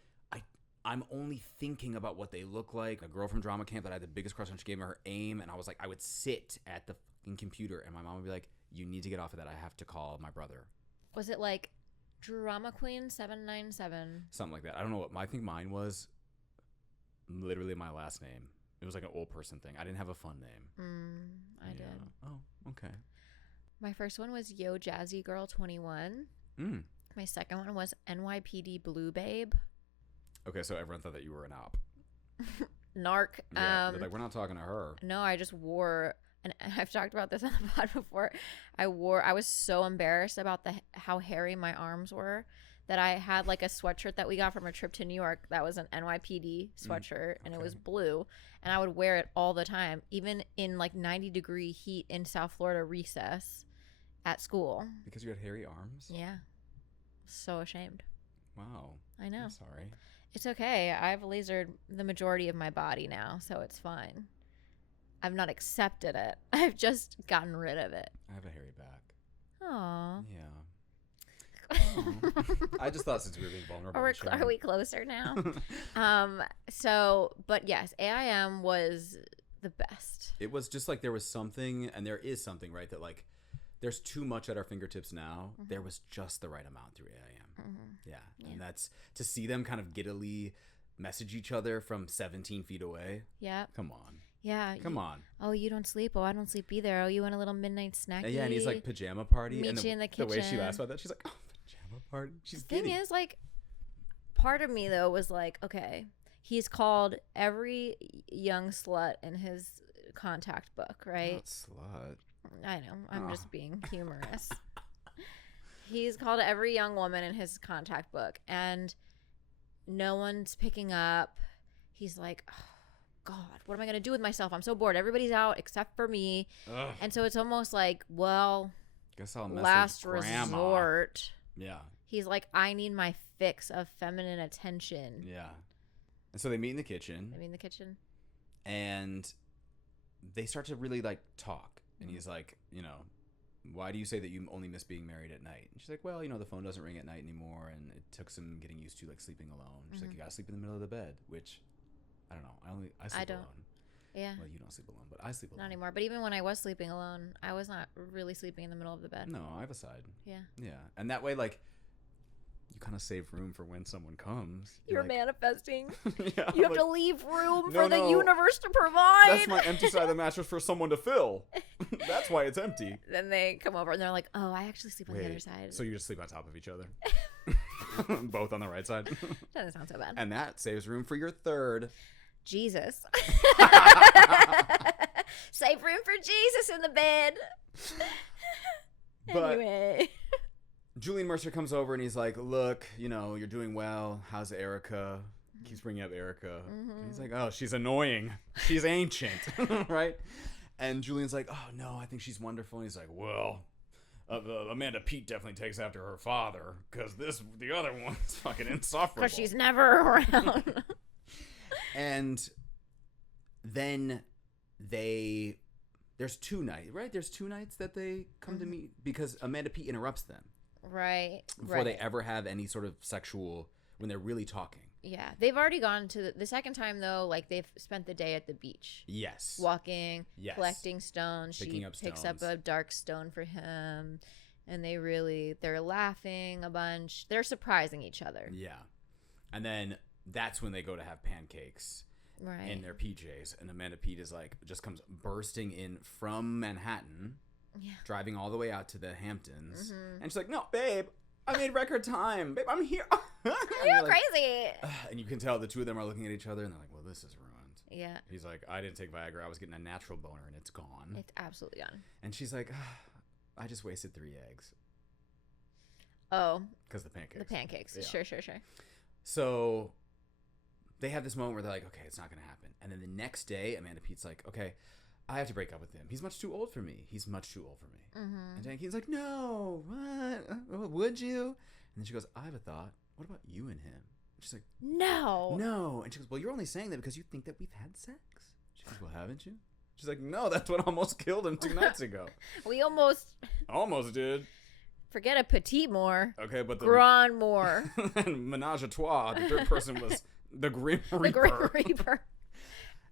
I'm only thinking about what they look like. A girl from drama camp that I had the biggest crush on, she gave me her aim, and I was like, I would sit at the fucking computer, and my mom would be like, you need to get off of that. I have to call my brother. Was it like Drama Queen 797? Something like that. I don't know what. I think mine was literally my last name. It was like an old person thing. I didn't have a fun name. I did. Oh, okay. My first one was Yo Jazzy Girl 21. My second one was NYPD Blue Babe. Okay, so everyone thought that you were an op. Narc. Yeah, they're like, we're not talking to her. No, I just wore, and I've talked about this on the pod before. I was so embarrassed about how hairy my arms were that I had like a sweatshirt that we got from a trip to New York that was an NYPD sweatshirt, and it was blue, and I would wear it all the time, even in like 90-degree heat in South Florida recess at school. Because you had hairy arms? Yeah. So ashamed. Wow. I know. I'm sorry. It's okay. I've lasered the majority of my body now, so it's fine. I've not accepted it. I've just gotten rid of it. I have a hairy back. Aww. Yeah. I just thought since we were being vulnerable. Are we closer now? But yes, AIM was the best. It was just like there was something, and there is something, right, that like there's too much at our fingertips now. There was just the right amount through 8 a.m. Yeah. And that's to see them kind of giddily message each other from 17 feet away. Yeah. Come on. Yeah. Come on. Oh, you don't sleep? Oh, I don't sleep either. Oh, you want a little midnight snack? Yeah, and he's like, pajama party. Meet and you in the kitchen. The way she laughs about that, she's like, oh, pajama party. She's The thing is, like, part of me, though, was like, okay, he's called every young slut in his contact book, right? Not slut. I know. I'm just being humorous. He's called every young woman in his contact book, and no one's picking up. He's like, oh, God, what am I going to do with myself? I'm so bored. Everybody's out except for me. Ugh. And so it's almost like, well, guess I'll message last grandma. resort. Yeah. He's like, I need my fix of feminine attention. Yeah. And so they meet in the kitchen. And they start to really like talk. And he's like, you know, why do you say that you only miss being married at night? And she's like, well, you know, the phone doesn't ring at night anymore, and it took some getting used to like sleeping alone. She's like, you gotta sleep in the middle of the bed, which I don't know. I sleep alone. Yeah. Well, you don't sleep alone, but I sleep alone. Not anymore. But even when I was sleeping alone, I was not really sleeping in the middle of the bed. No, I have a side. Yeah. Yeah. And that way, like, you kind of save room for when someone comes. You're like, manifesting. Yeah, You have to leave room for the universe to provide. That's my empty side of the mattress for someone to fill. That's why it's empty. Then they come over and they're like, oh, I actually sleep on the other side. So you just sleep on top of each other? Both on the right side? Doesn't sound so bad. And that saves room for your third. Jesus. Save room for Jesus in the bed. But anyway. Julian Mercer comes over and he's like, look, you know, you're doing well. How's Erica? Keeps bringing up Erica. And he's like, oh, she's annoying. She's ancient. Right? And Julian's like, oh, no, I think she's wonderful. And he's like, well, Amanda Peet definitely takes after her father because the other one's fucking insufferable. Because she's never around. And then there's two nights, right? There's two nights that they come to meet because Amanda Peet interrupts them. Right. Before they ever have any sort of sexual, when they're really talking. Yeah. They've already gone to the second time, though, like they've spent the day at the beach. Yes. Walking, yes. collecting stones. She picks up a dark stone for him. And they're laughing a bunch. They're surprising each other. Yeah. And then that's when they go to have pancakes. Right. In their PJs. And Amanda Peet is like, just comes bursting in from Manhattan. Yeah. Driving all the way out to the Hamptons. And she's like, no, babe, I made record time. Babe, I'm here. You're like, crazy. And you can tell the two of them are looking at each other and they're like, well, this is ruined. Yeah. He's like, I didn't take Viagra. I was getting a natural boner and it's gone. It's absolutely gone. And she's like, I just wasted 3 eggs. Oh. Because the pancakes. The pancakes. Yeah. Sure. So they have this moment where they're like, okay, it's not going to happen. And then the next day, Amanda Peet's like, okay, I have to break up with him. He's much too old for me. And Dan Keaton's like, no, what? Would you? And then she goes, I have a thought. What about you and him? And she's like, no. And she goes, well, you're only saying that because you think that we've had sex. She goes, well, haven't you? She's like, no, that's what almost killed him 2 nights ago. We almost did. Forget a petite more. Okay, but the grand more. And menage a trois. The third person was the Grim Reaper. The Grim Reaper.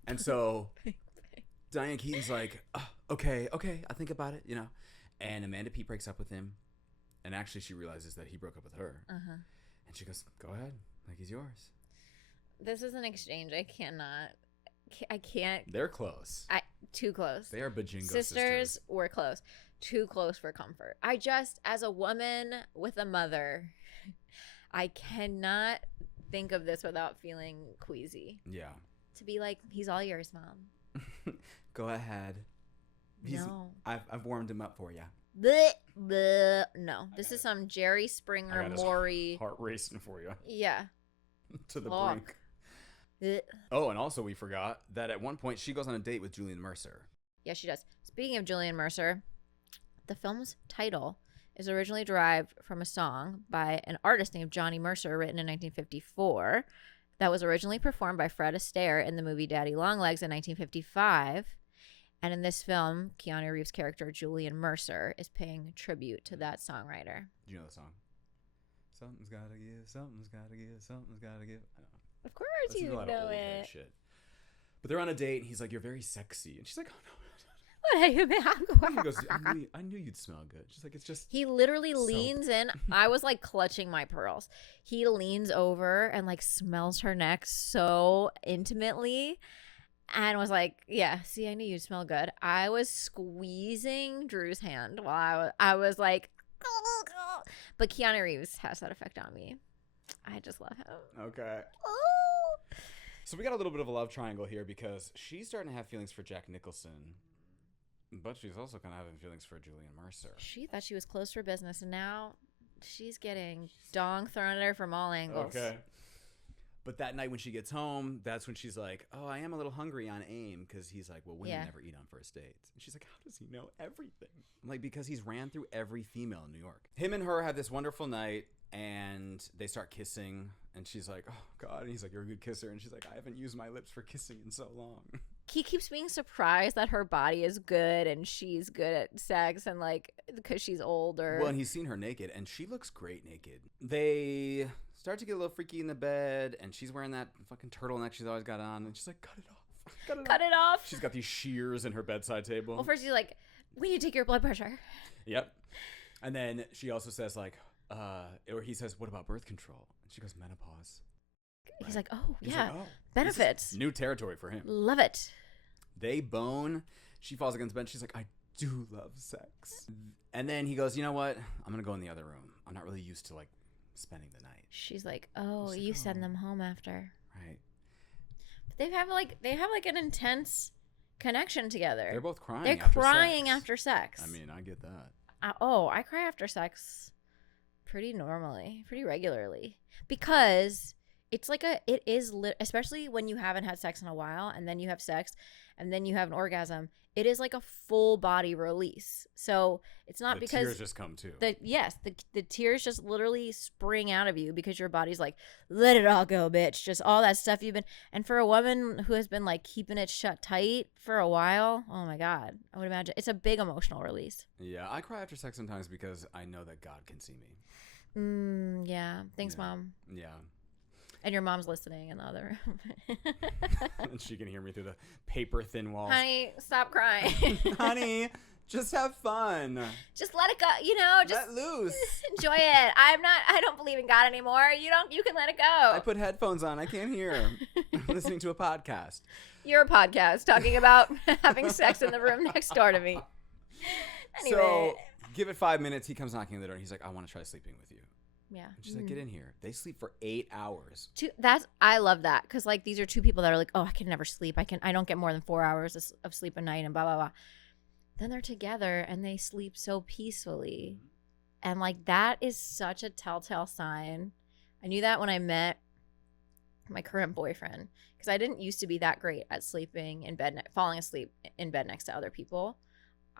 And so Diane Keaton's like, okay, I'll think about it, you know. And Amanda Peet breaks up with him. And actually she realizes that he broke up with her. And she goes, go ahead. Like, he's yours. This is an exchange. I can't. They're close. Too close. They are bajingo sisters. We're close. Too close for comfort. I just, as a woman with a mother, I cannot think of this without feeling queasy. Yeah. To be like, he's all yours, Mom. Go ahead. No. I've warmed him up for you. Blech, blech. No. This is some Jerry Springer Maury. Heart racing for you. Yeah. To the brink. Blech. Oh, and also we forgot that at one point she goes on a date with Julian Mercer. Yeah, she does. Speaking of Julian Mercer, the film's title is originally derived from a song by an artist named Johnny Mercer written in 1954 that was originally performed by Fred Astaire in the movie Daddy Longlegs in 1955. And in this film, Keanu Reeves' character Julian Mercer is paying tribute to that songwriter. Do you know the song? Something's gotta give, something's gotta give, something's gotta give. I know. Of course you know it. Shit. But they're on a date, and he's like, "You're very sexy," and she's like, "Oh no." He He goes, I knew you'd smell good. She's like, it's just. He literally soap. leans in. I was like clutching my pearls. He leans over and like smells her neck so intimately and was like, yeah, see, I knew you'd smell good. I was squeezing Drew's hand while I was like, but Keanu Reeves has that effect on me. I just love him. Okay. Oh. So we got a little bit of a love triangle here because she's starting to have feelings for Jack Nicholson. But she's also kind of having feelings for Julian Mercer. She thought she was closed for business, and now she's getting dong thrown at her from all angles. Okay. But that night when she gets home, that's when she's like, oh, I am a little hungry on AIM, because he's like, well, women never eat on first dates. And she's like, how does he know everything? I'm like, because he's ran through every female in New York. Him and her have this wonderful night, and they start kissing, and she's like, oh, God. And he's like, you're a good kisser. And she's like, I haven't used my lips for kissing in so long. He keeps being surprised that her body is good and she's good at sex and like because she's older. Well, and he's seen her naked and she looks great naked. They start to get a little freaky in the bed and she's wearing that fucking turtleneck she's always got on and she's like, cut it off. Cut it off. She's got these shears in her bedside table. Well, first he's like, we need to take your blood pressure. Yep. And then she also says like, or he says, what about birth control? And she goes, menopause. He's like, oh, He's yeah, like, oh, benefits. New territory for him. Love it. They bone. She falls against the bed. She's like, I do love sex. And then he goes, you know what? I'm going to go in the other room. I'm not really used to, like, spending the night. She's like, oh, you send them home after. Right. But they have like an intense connection together. They're both crying They're after crying sex. after sex. I mean, I get that. I cry after sex pretty normally, pretty regularly. Because especially when you haven't had sex in a while and then you have sex and then you have an orgasm, it is like a full body release. So it's not because tears just come too. The tears just literally spring out of you because your body's like, let it all go, bitch. Just all that stuff you've been. And for a woman who has been like keeping it shut tight for a while, oh my God, I would imagine it's a big emotional release. Yeah, I cry after sex sometimes because I know that God can see me. Yeah. Thanks, Mom. Yeah. And your mom's listening in the other room. And she can hear me through the paper thin walls. Honey, stop crying. Honey, just have fun. Just let it go. Just let loose. Enjoy it. I don't believe in God anymore. You can let it go. I put headphones on. I can't hear. I'm listening to a podcast. Your podcast talking about having sex in the room next door to me. Anyway. So give it 5 minutes. He comes knocking on the door and he's like, I want to try sleeping with you. Yeah. And she's like, get in here. They sleep for 8 hours. I love that because like these are two people that are like, oh, I can never sleep. I don't get more than 4 hours of sleep a night and blah blah blah. Then they're together and they sleep so peacefully, and like that is such a telltale sign. I knew that when I met my current boyfriend because I didn't used to be that great at sleeping in bed, falling asleep in bed next to other people.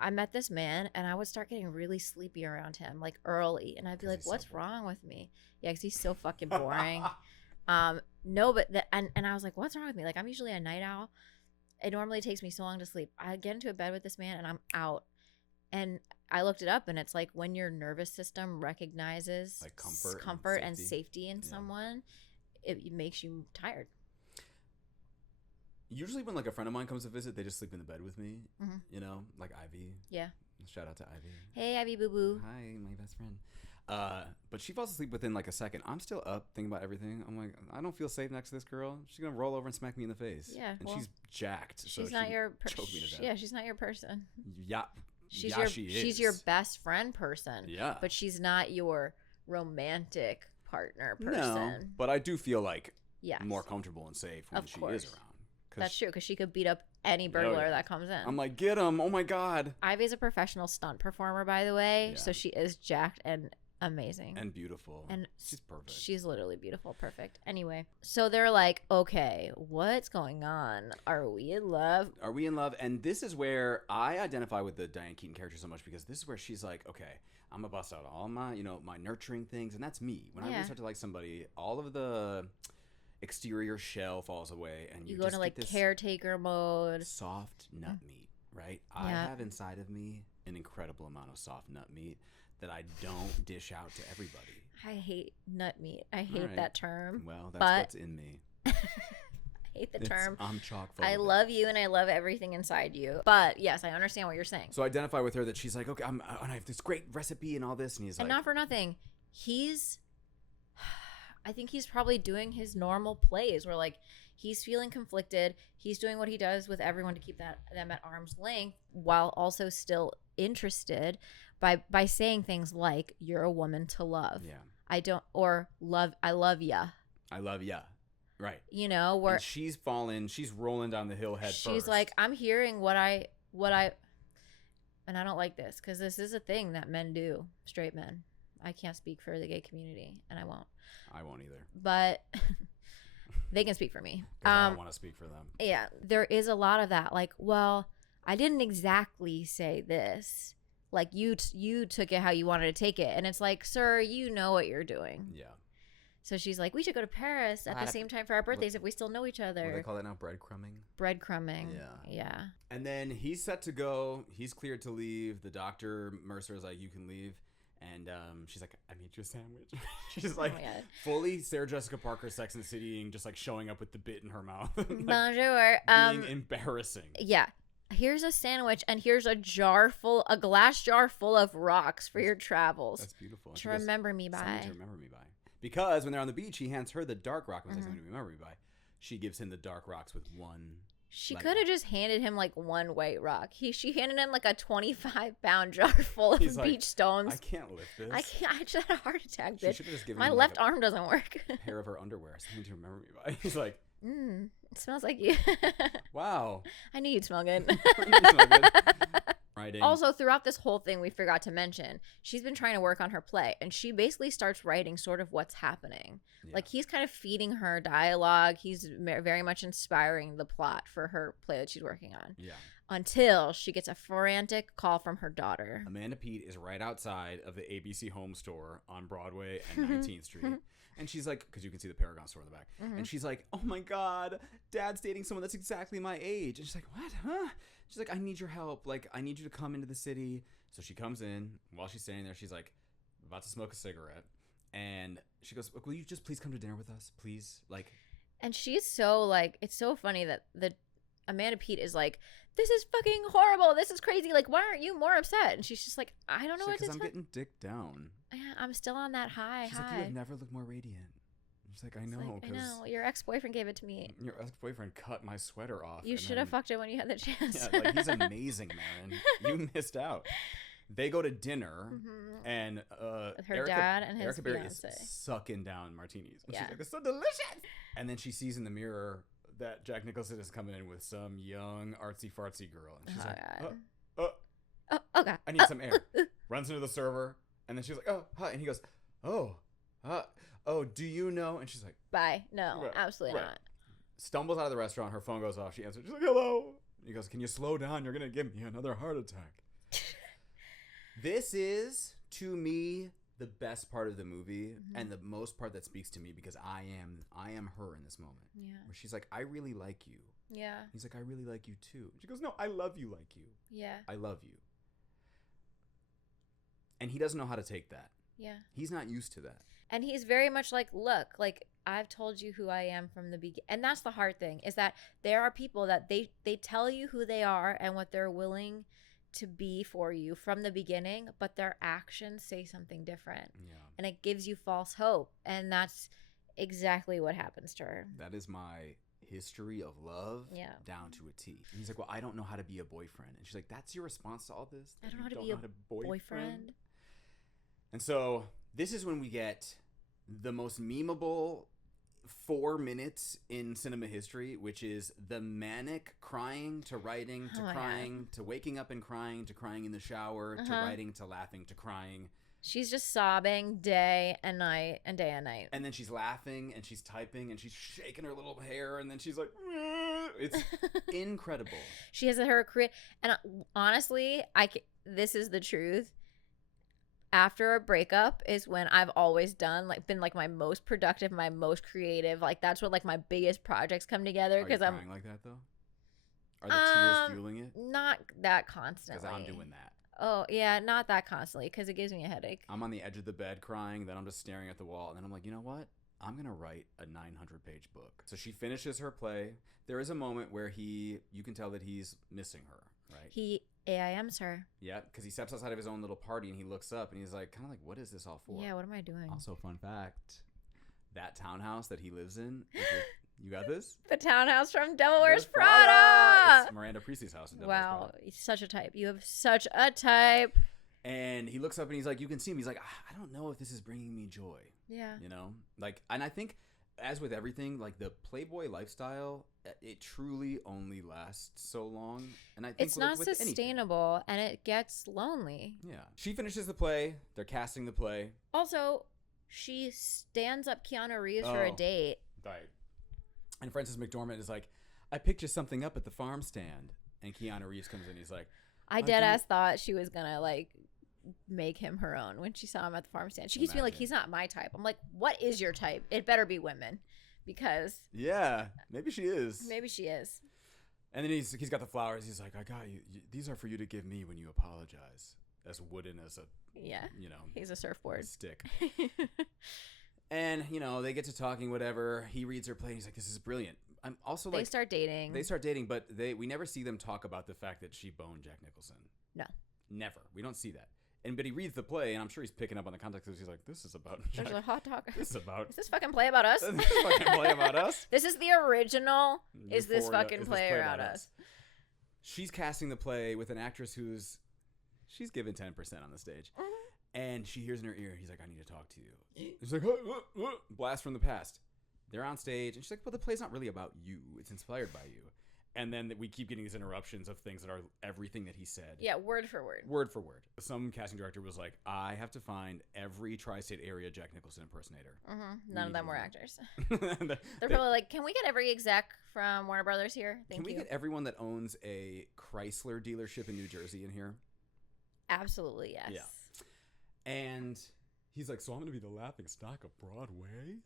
I met this man and I would start getting really sleepy around him like early and I'd be like, what's wrong with me? Yeah, because he's so fucking boring. No, but and I was like, what's wrong with me? Like I'm usually a night owl. It normally takes me so long to sleep. I get into a bed with this man and I'm out. And I looked it up and it's like when your nervous system recognizes like comfort and safety in someone, it makes you tired. Usually when like a friend of mine comes to visit, they just sleep in the bed with me, like Ivy. Yeah. Shout out to Ivy. Hey, Ivy Boo Boo. Hi, my best friend. But she falls asleep within like a second. I'm still up thinking about everything. I'm like, I don't feel safe next to this girl. She's going to roll over and smack me in the face. Yeah. And she's jacked. She's not your person. Yeah, she's not your person. Yeah. She is. She's your best friend person. Yeah. But she's not your romantic partner person. No, but I do feel like more comfortable and safe when she is around. That's true, because she could beat up any burglar that comes in. I'm like, get him. Oh, my God. Ivy's a professional stunt performer, by the way. Yeah. So she is jacked and amazing. And beautiful. And she's perfect. She's literally beautiful. Perfect. Anyway, so they're like, okay, what's going on? Are we in love? Are we in love? And this is where I identify with the Diane Keaton character so much, because this is where she's like, okay, I'm going to bust out all my, my nurturing things. And that's me. When I really start to like somebody, all of the exterior shell falls away and you go just into like caretaker mode. Soft nut meat, right? Yeah. I have inside of me an incredible amount of soft nut meat that I don't dish out to everybody. I hate nut meat. I hate that term. Well, that's what's in me. hate the term. I'm chock full I of it. love you and I love everything inside you. But yes, I understand what you're saying. So I identify with her that she's like, okay, I have this great recipe and all this. And he's And like, not for nothing, I think he's probably doing his normal plays where like he's feeling conflicted. He's doing what he does with everyone to keep them at arm's length while also still interested by saying things like, you're a woman to love. yeah, I love ya. I love ya. Right. You know, where and she's rolling down the hill head first. she's like, I'm hearing what I and I don't like this because this is a thing that men do, straight men. I can't speak for the gay community and I won't either. But they can speak for me. I don't want to speak for them. Yeah, there is a lot of that. Like, well, I didn't exactly say this. Like, you took it how you wanted to take it. And it's like, sir, you know what you're doing. Yeah. So she's like, we should go to Paris at the same time for our birthdays if we still know each other. What do they call that now? Breadcrumbing? Breadcrumbing. Yeah. Yeah. And then he's set to go. He's cleared to leave. The doctor, Mercer, is like, you can leave. And she's like, I made you a sandwich. She's like, fully Sarah Jessica Parker, Sex and the City, just like showing up with the bit in her mouth. Like, bonjour. being embarrassing. Yeah. Here's a sandwich and here's a glass jar full of rocks for your travels. That's beautiful. To remember me by. Something to remember me by. Because when they're on the beach, he hands her the dark rock and says something to remember me by. She gives him the dark rocks with one. She could have just handed him like one white rock. She handed him like a 25-pound jar full of beach stones. I can't lift this. I just had a heart attack, bitch. She should have just given My him left like arm doesn't work. a pair of her underwear, something to remember me by. He's like, it smells like you. Wow. I knew you'd smell good. Writing. Also, throughout this whole thing, we forgot to mention, she's been trying to work on her play, and she basically starts writing sort of what's happening. Yeah. Like, he's kind of feeding her dialogue. He's very much inspiring the plot for her play that she's working on. Yeah. Until she gets a frantic call from her daughter. Amanda Peet is right outside of the ABC Home Store on Broadway and 19th Street. And she's like, because you can see the Paragon store in the back. And she's like, oh my God, Dad's dating someone that's exactly my age. And she's like, what? Huh? She's like, I need your help. Like, I need you to come into the city. So she comes in. While she's standing there, she's like, about to smoke a cigarette. And she goes, will you just please come to dinner with us, please? Like, and she's so like, it's so funny that the Amanda Peet is like, this is fucking horrible. This is crazy. Like, why aren't you more upset? And she's just like, I don't know what to tell you. Because I'm getting dicked down. Yeah, I'm still on that high. She's like, you have never looked more radiant. She's like, I know. Like, I know. Your ex-boyfriend gave it to me. Your ex-boyfriend cut my sweater off. You should have fucked it when you had the chance. Yeah, like, he's amazing, man. You missed out. They go to dinner, and with her dad and his Erica Berry fiance is sucking down martinis. And yeah. She's like, it's so delicious. And then she sees in the mirror that Jack Nicholson is coming in with some young artsy-fartsy girl. And she's oh God. I need some air. Runs into the server, and then she's like, oh, hi. And he goes, oh, do you know? And she's like, bye. No, absolutely not. Stumbles out of the restaurant. Her phone goes off. She answers. She's like, hello. And he goes, can you slow down? You're going to give me another heart attack. This is, to me, the best part of the movie and the most part that speaks to me because I am her in this moment. Yeah. Where she's like, I really like you. Yeah. He's like, I really like you too. She goes, no, I love you like you. Yeah. I love you. And he doesn't know how to take that. Yeah. He's not used to that. And he's very much like, look, like, I've told you who I am from the beginning. And that's the hard thing, is that there are people that they tell you who they are and what they're willing to be for you from the beginning, but their actions say something different. Yeah. And it gives you false hope. And that's exactly what happens to her. That is my history of love down to a T. And he's like, well, I don't know how to be a boyfriend. And she's like, that's your response to all this? I don't know how to be a boyfriend. And so this is when we get the most memeable 4 minutes in cinema history, which is the manic crying to writing to crying to waking up and crying to crying in the shower to writing to laughing to crying. She's just sobbing day and night and day and night. And then she's laughing and she's typing and she's shaking her little hair and then she's like, it's incredible. She has her career. And honestly, this is the truth. After a breakup is when I've always been my most productive, my most creative. Like, that's what, like, my biggest projects come together. Because I'm crying like that, though? Are the tears fueling it? Not that constantly. Because I'm doing that. Oh, yeah, not that constantly, because it gives me a headache. I'm on the edge of the bed crying, then I'm just staring at the wall, and then I'm like, you know what? I'm going to write a 900-page book. So she finishes her play. There is a moment where you can tell that he's missing her, right? He AIMs her. Yeah, because he steps outside of his own little party and he looks up and he's like, kind of like, what is this all for? Yeah, what am I doing? Also, fun fact, that townhouse that he lives in, you got this? The townhouse from Devil Wears It's Prada. It's Miranda Priestley's house in Devil Wears Wow, Prada. he's such a type. You have such a type. And he looks up and he's like, you can see him. He's like, I don't know if this is bringing me joy. Yeah. You know? Like, and I think, as with everything, like the Playboy lifestyle, it truly only lasts so long. And I think It's not with anything. sustainable, and it gets lonely. Yeah. She finishes the play. They're casting the play. Also, she stands up Keanu Reeves for a Oh. date. Right. And Frances McDormand is like, I picked you something up at the farm stand. And Keanu Reeves comes in. He's like, I dead ass thought she was gonna like make him her own when she saw him at the farm stand. She keeps being like, he's not my type. I'm like, what is your type? It better be women, because yeah, maybe she is. maybe she is. And then he's got the flowers. He's like, I got you. These are for you to give me when you apologize. As wooden as a, Yeah, he's a surfboard stick. And, they get to talking, whatever. He reads her play. And he's like, this is brilliant. I'm also like, They start dating. but we never see them talk about the fact that she boned Jack Nicholson. No. Never. We don't see that. But he reads the play, and I'm sure he's picking up on the context because he's like, this is about Jack. There's a hot dog. This is about. Is this fucking play about us? This is fucking play about us. This is the original. Is this Euphoria, fucking is this play about us? She's casting the play with an actress she's given 10% on the stage. And she hears in her ear, he's like, I need to talk to you. She's like, blast from the past. They're on stage, and she's like, well, the play's not really about you. It's inspired by you. And then we keep getting these interruptions of things that are everything that he said. Yeah, word for word. Word for word. Some casting director was like, I have to find every tri-state area Jack Nicholson impersonator. None of them were actors. They're probably like, can we get every exec from Warner Brothers here? Thank you. Can we get everyone that owns a Chrysler dealership in New Jersey in here? Absolutely, yes. Yeah. And he's like, so I'm going to be the laughing stock of Broadway?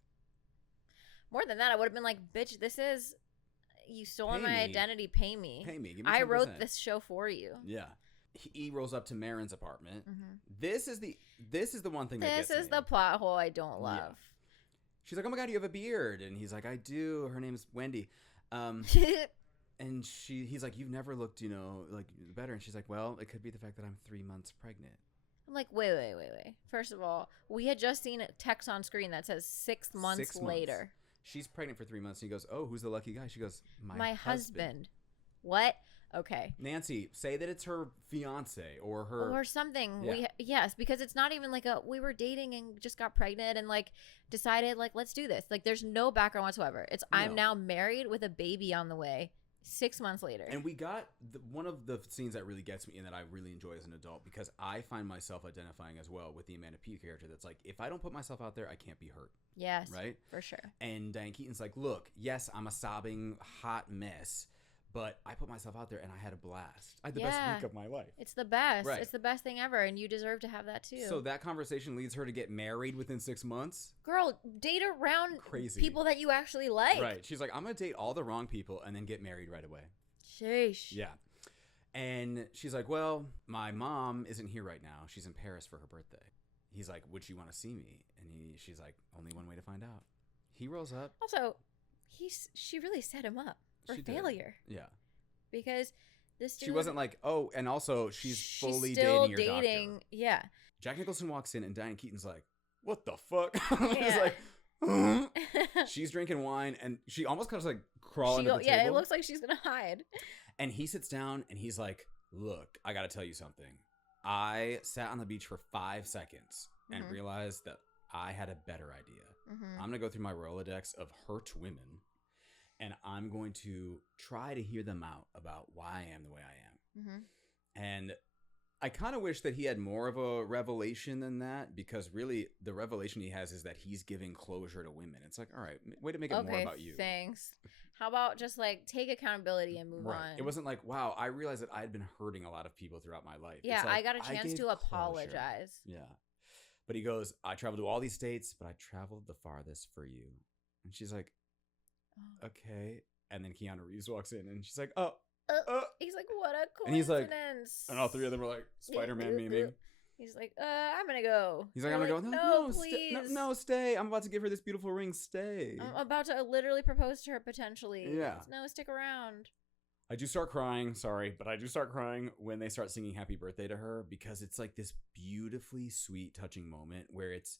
More than that, I would have been like, bitch, this is, you stole Pay my me. identity, pay me. Pay me. Give me 10%. I wrote this show for you. Yeah. He rolls up to Marin's apartment. This is the one thing that gets This is me. the plot hole I don't love. Yeah. She's like, oh my God, you have a beard. And he's like, I do. Her name's Wendy. And he's like, you've never looked, like better. And she's like, well, it could be the fact that I'm 3 months pregnant. I'm like, wait. First of all, we had just seen a text on screen that says 6 months later. She's pregnant for 3 months. And he goes, oh, who's the lucky guy? She goes, my husband. What? Okay. Nancy, say that it's her fiance or her. Or something. Yeah. Yes, because it's not even like we were dating and just got pregnant and like decided like, let's do this. Like there's no background whatsoever. It's I'm now married with a baby on the way. 6 months later. And we got one of the scenes that really gets me and that I really enjoy as an adult because I find myself identifying as well with the Amanda P character that's like, if I don't put myself out there, I can't be hurt. Yes. Right? For sure. And Diane Keaton's like, look, yes, I'm a sobbing hot mess, but I put myself out there and I had a blast. I had the best week of my life. It's the best. Right. It's the best thing ever, and you deserve to have that too. So that conversation leads her to get married within 6 months. Girl, date around Crazy. people that you actually like. Right. She's like, I'm going to date all the wrong people and then get married right away. Sheesh. Yeah. And she's like, well, my mom isn't here right now. She's in Paris for her birthday. He's like, would you want to see me? And she's like, only one way to find out. He rolls up. Also, she really set him up for failure. Yeah. Because this dude, she wasn't like, oh, and also she's fully still dating your doctor. Yeah. Jack Nicholson walks in and Diane Keaton's like, what the fuck? Yeah. He's like, she's drinking wine and she almost kind of like crawl into the table. Yeah, it looks like she's going to hide. And he sits down and he's like, look, I got to tell you something. I sat on the beach for 5 seconds and realized that I had a better idea. I'm going to go through my Rolodex of hurt women and I'm going to try to hear them out about why I am the way I am. And I kind of wish that he had more of a revelation than that because really the revelation he has is that he's giving closure to women. It's like, all right, way to make it more about you. Thanks. How about just like take accountability and move on? It wasn't like, wow, I realized that I had been hurting a lot of people throughout my life. Yeah, it's like, I got a chance to apologize. Yeah. But he goes, I traveled to all these states, but I traveled the farthest for you. And she's like, okay. And then Keanu Reeves walks in and she's like, he's like, what a coincidence. And he's like, and all three of them are like Spider-Man memeing. He's like, I'm gonna go. He's like, They're I'm gonna go. No, Stay, please. no, stay. I'm about to give her this beautiful ring. Stay. I'm about to literally propose to her potentially. Yeah. No, stick around. I do start crying. Sorry, but I do start crying when they start singing "Happy Birthday" to her, because it's like this beautifully sweet, touching moment where it's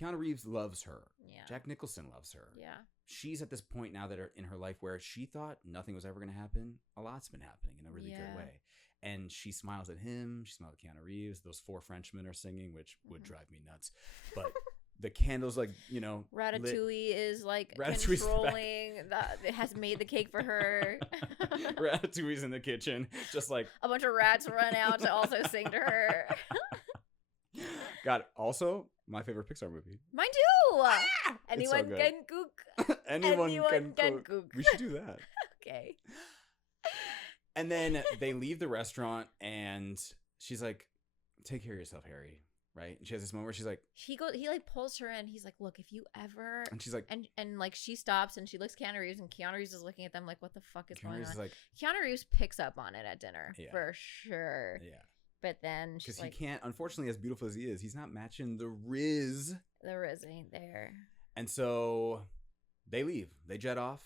Keanu Reeves loves her. Yeah. Jack Nicholson loves her. Yeah. She's at this point now that in her life where she thought nothing was ever going to happen. A lot's been happening in a really good way. And she smiles at him. She smiles at Keanu Reeves. Those 4 Frenchmen are singing, which would drive me nuts. But the candles, like, you know. Ratatouille is like controlling. It has made the cake for her. Ratatouille's in the kitchen. Just like. A bunch of rats run out to also sing to her. God, also, my favorite Pixar movie. Mine too. Anyone so can cook. Anyone can cook. We should do that. Okay. And then they leave the restaurant, and she's like, "Take care of yourself, Harry." Right? And she has this moment where she's like, he like pulls her in. He's like, "Look, if you ever," and she's like, and like she stops and she looks at Keanu Reeves, and Keanu Reeves is looking at them like, "What the fuck is going on?" Is like, Keanu Reeves picks up on it at dinner for sure. Yeah. But then because he can't, unfortunately, as beautiful as he is, he's not matching the Riz. The Riz ain't there. And so they leave. They jet off.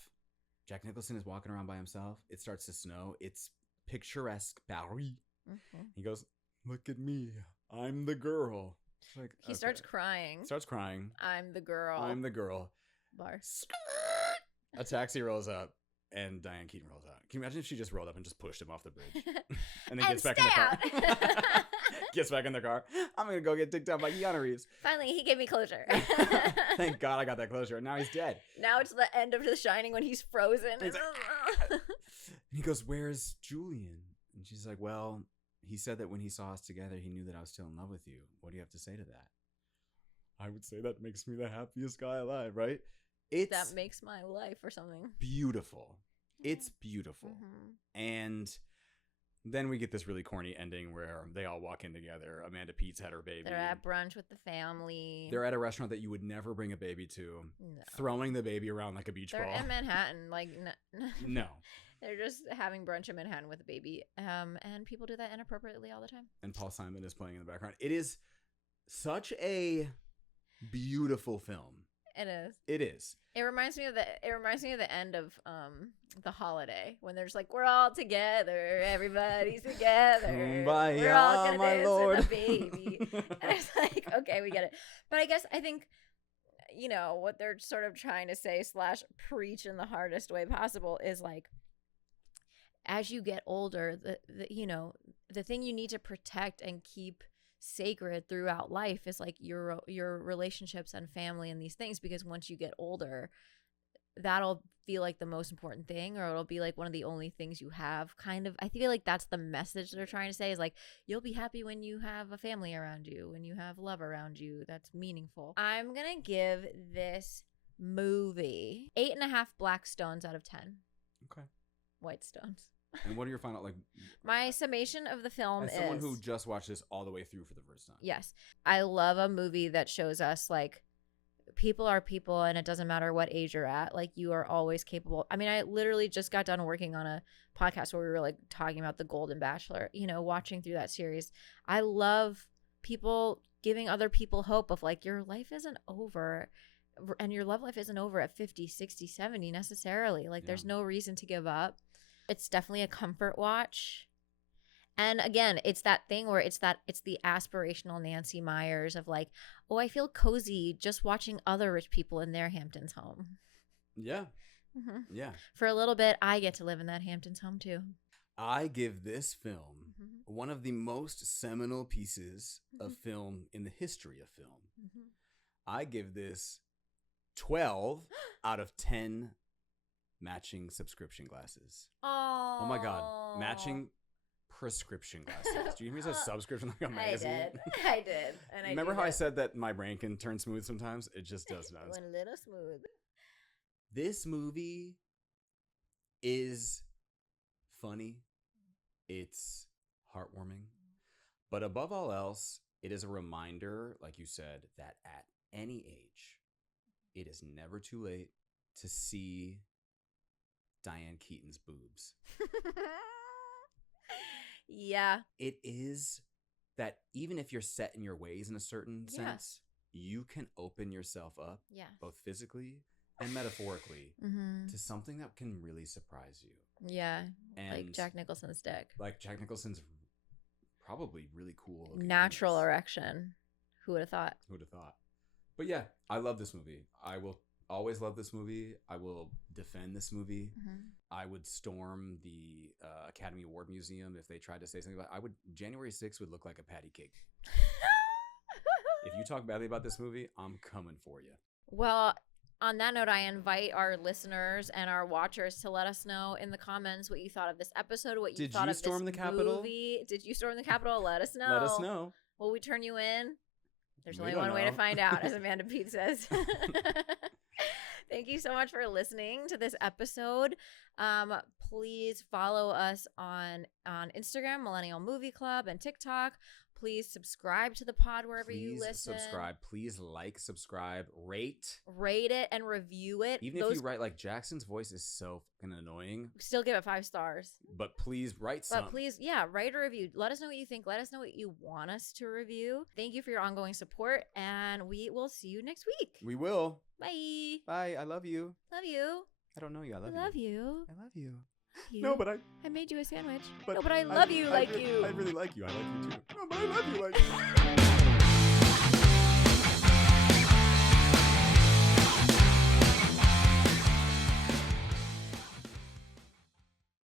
Jack Nicholson is walking around by himself. It starts to snow. It's picturesque Paris. Mm-hmm. He goes, "Look at me. I'm the girl." Like, he starts crying. I'm the girl. I'm the girl. Bar. A taxi rolls up. And Diane Keaton rolls out. Can you imagine if she just rolled up and just pushed him off the bridge? And then gets back in the car. Gets back in the car. I'm going to go get dicked out by Keanu Reeves. Finally, he gave me closure. Thank God I got that closure. And now he's dead. Now it's the end of The Shining when he's frozen. He's like, and he goes, "Where's Julian?" And she's like, "Well, he said that when he saw us together, he knew that I was still in love with you. What do you have to say to that?" I would say that makes me the happiest guy alive, right? That makes my life or something. Beautiful. It's beautiful. Mm-hmm. And then we get this really corny ending where they all walk in together. Amanda Pete's had her baby. They're at brunch with the family. They're at a restaurant that you would never bring a baby to. No. Throwing the baby around like a beach ball. They're in Manhattan. Like, no. They're just having brunch in Manhattan with a baby. And people do that inappropriately all the time. And Paul Simon is playing in the background. It is such a beautiful film. It is. It is. It reminds me of the end of The Holiday, when there's like, we're all together, everybody's together, Kumbaya, we're all gonna my dance Lord. with a baby. And it's like, okay, we get it. But I think, you know, what they're sort of trying to say / preach in the hardest way possible is like, as you get older, the thing you need to protect and keep sacred throughout life is like your relationships and family and these things, because once you get older, that'll feel like the most important thing, or it'll be like one of the only things you have, kind of. I feel like that's the message they're trying to say, is like, you'll be happy when you have a family around you, when you have love around you that's meaningful. I'm gonna give this movie 8.5 black stones out of 10. Okay. White stones. And what are your final, like... My summation of the film is... As someone who just watched this all the way through for the first time. Yes. I love a movie that shows us, like, people are people, and it doesn't matter what age you're at. Like, you are always capable. I mean, I literally just got done working on a podcast where we were, like, talking about The Golden Bachelor, you know, watching through that series. I love people giving other people hope of, like, your life isn't over. And your love life isn't over at 50, 60, 70 necessarily. Like, there's no reason to give up. It's definitely a comfort watch. And again, it's that thing where it's the aspirational Nancy Meyers of like, oh, I feel cozy just watching other rich people in their Hamptons home. Yeah. Mm-hmm. Yeah. For a little bit, I get to live in that Hamptons home too. I give this film one of the most seminal pieces of film in the history of film. Mm-hmm. I give this 12 out of 10 matching subscription glasses. Oh my God. Matching prescription glasses. Do you hear me say subscription like a magazine? I did. And remember how I said that my brain can turn smooth sometimes? It just does not. One little smooth. This movie is funny. It's heartwarming. But above all else, it is a reminder, like you said, that at any age, it is never too late to see Diane Keaton's boobs. Yeah. It is that even if you're set in your ways in a certain Yeah. sense, you can open yourself up, Yeah. both physically and metaphorically, Mm-hmm. to something that can really surprise you. Yeah. And Like Jack Nicholson's dick. Like Jack Nicholson's probably really cool looking Natural penis. erection. Who would have thought? Who would have thought? But yeah, I love this movie. I will always love this movie. I will defend this movie. Mm-hmm. I would storm the Academy Award Museum if they tried to say something about it. January 6th would look like a patty cake. If you talk badly about this movie, I'm coming for you. Well, on that note, I invite our listeners and our watchers to let us know in the comments what you thought of this episode, what you Did thought you of storm this the Capitol? movie. Did you storm the Capitol? Let us know. Let us know. Will we turn you in? There's We only don't one way to know. find out, as Amanda Pete says. Thank you so much for listening to this episode. Please follow us on Instagram, Millennial Movie Club, and TikTok. Please subscribe to the pod wherever you Please listen. subscribe. Please like, subscribe, rate. Rate it and review it. Even if you write, like, Jackson's voice is so fucking annoying. Still give it 5 stars. But please write some. But please, yeah, write a review. Let us know what you think. Let us know what you want us to review. Thank you for your ongoing support, and we will see you next week. We will. Bye. Bye. I love you. Love you. I don't know you. I love you. Love you. I love you. You. No, but I made you a sandwich. But no, but I love you like you. I really like you. I like you too. No, but I love you like you.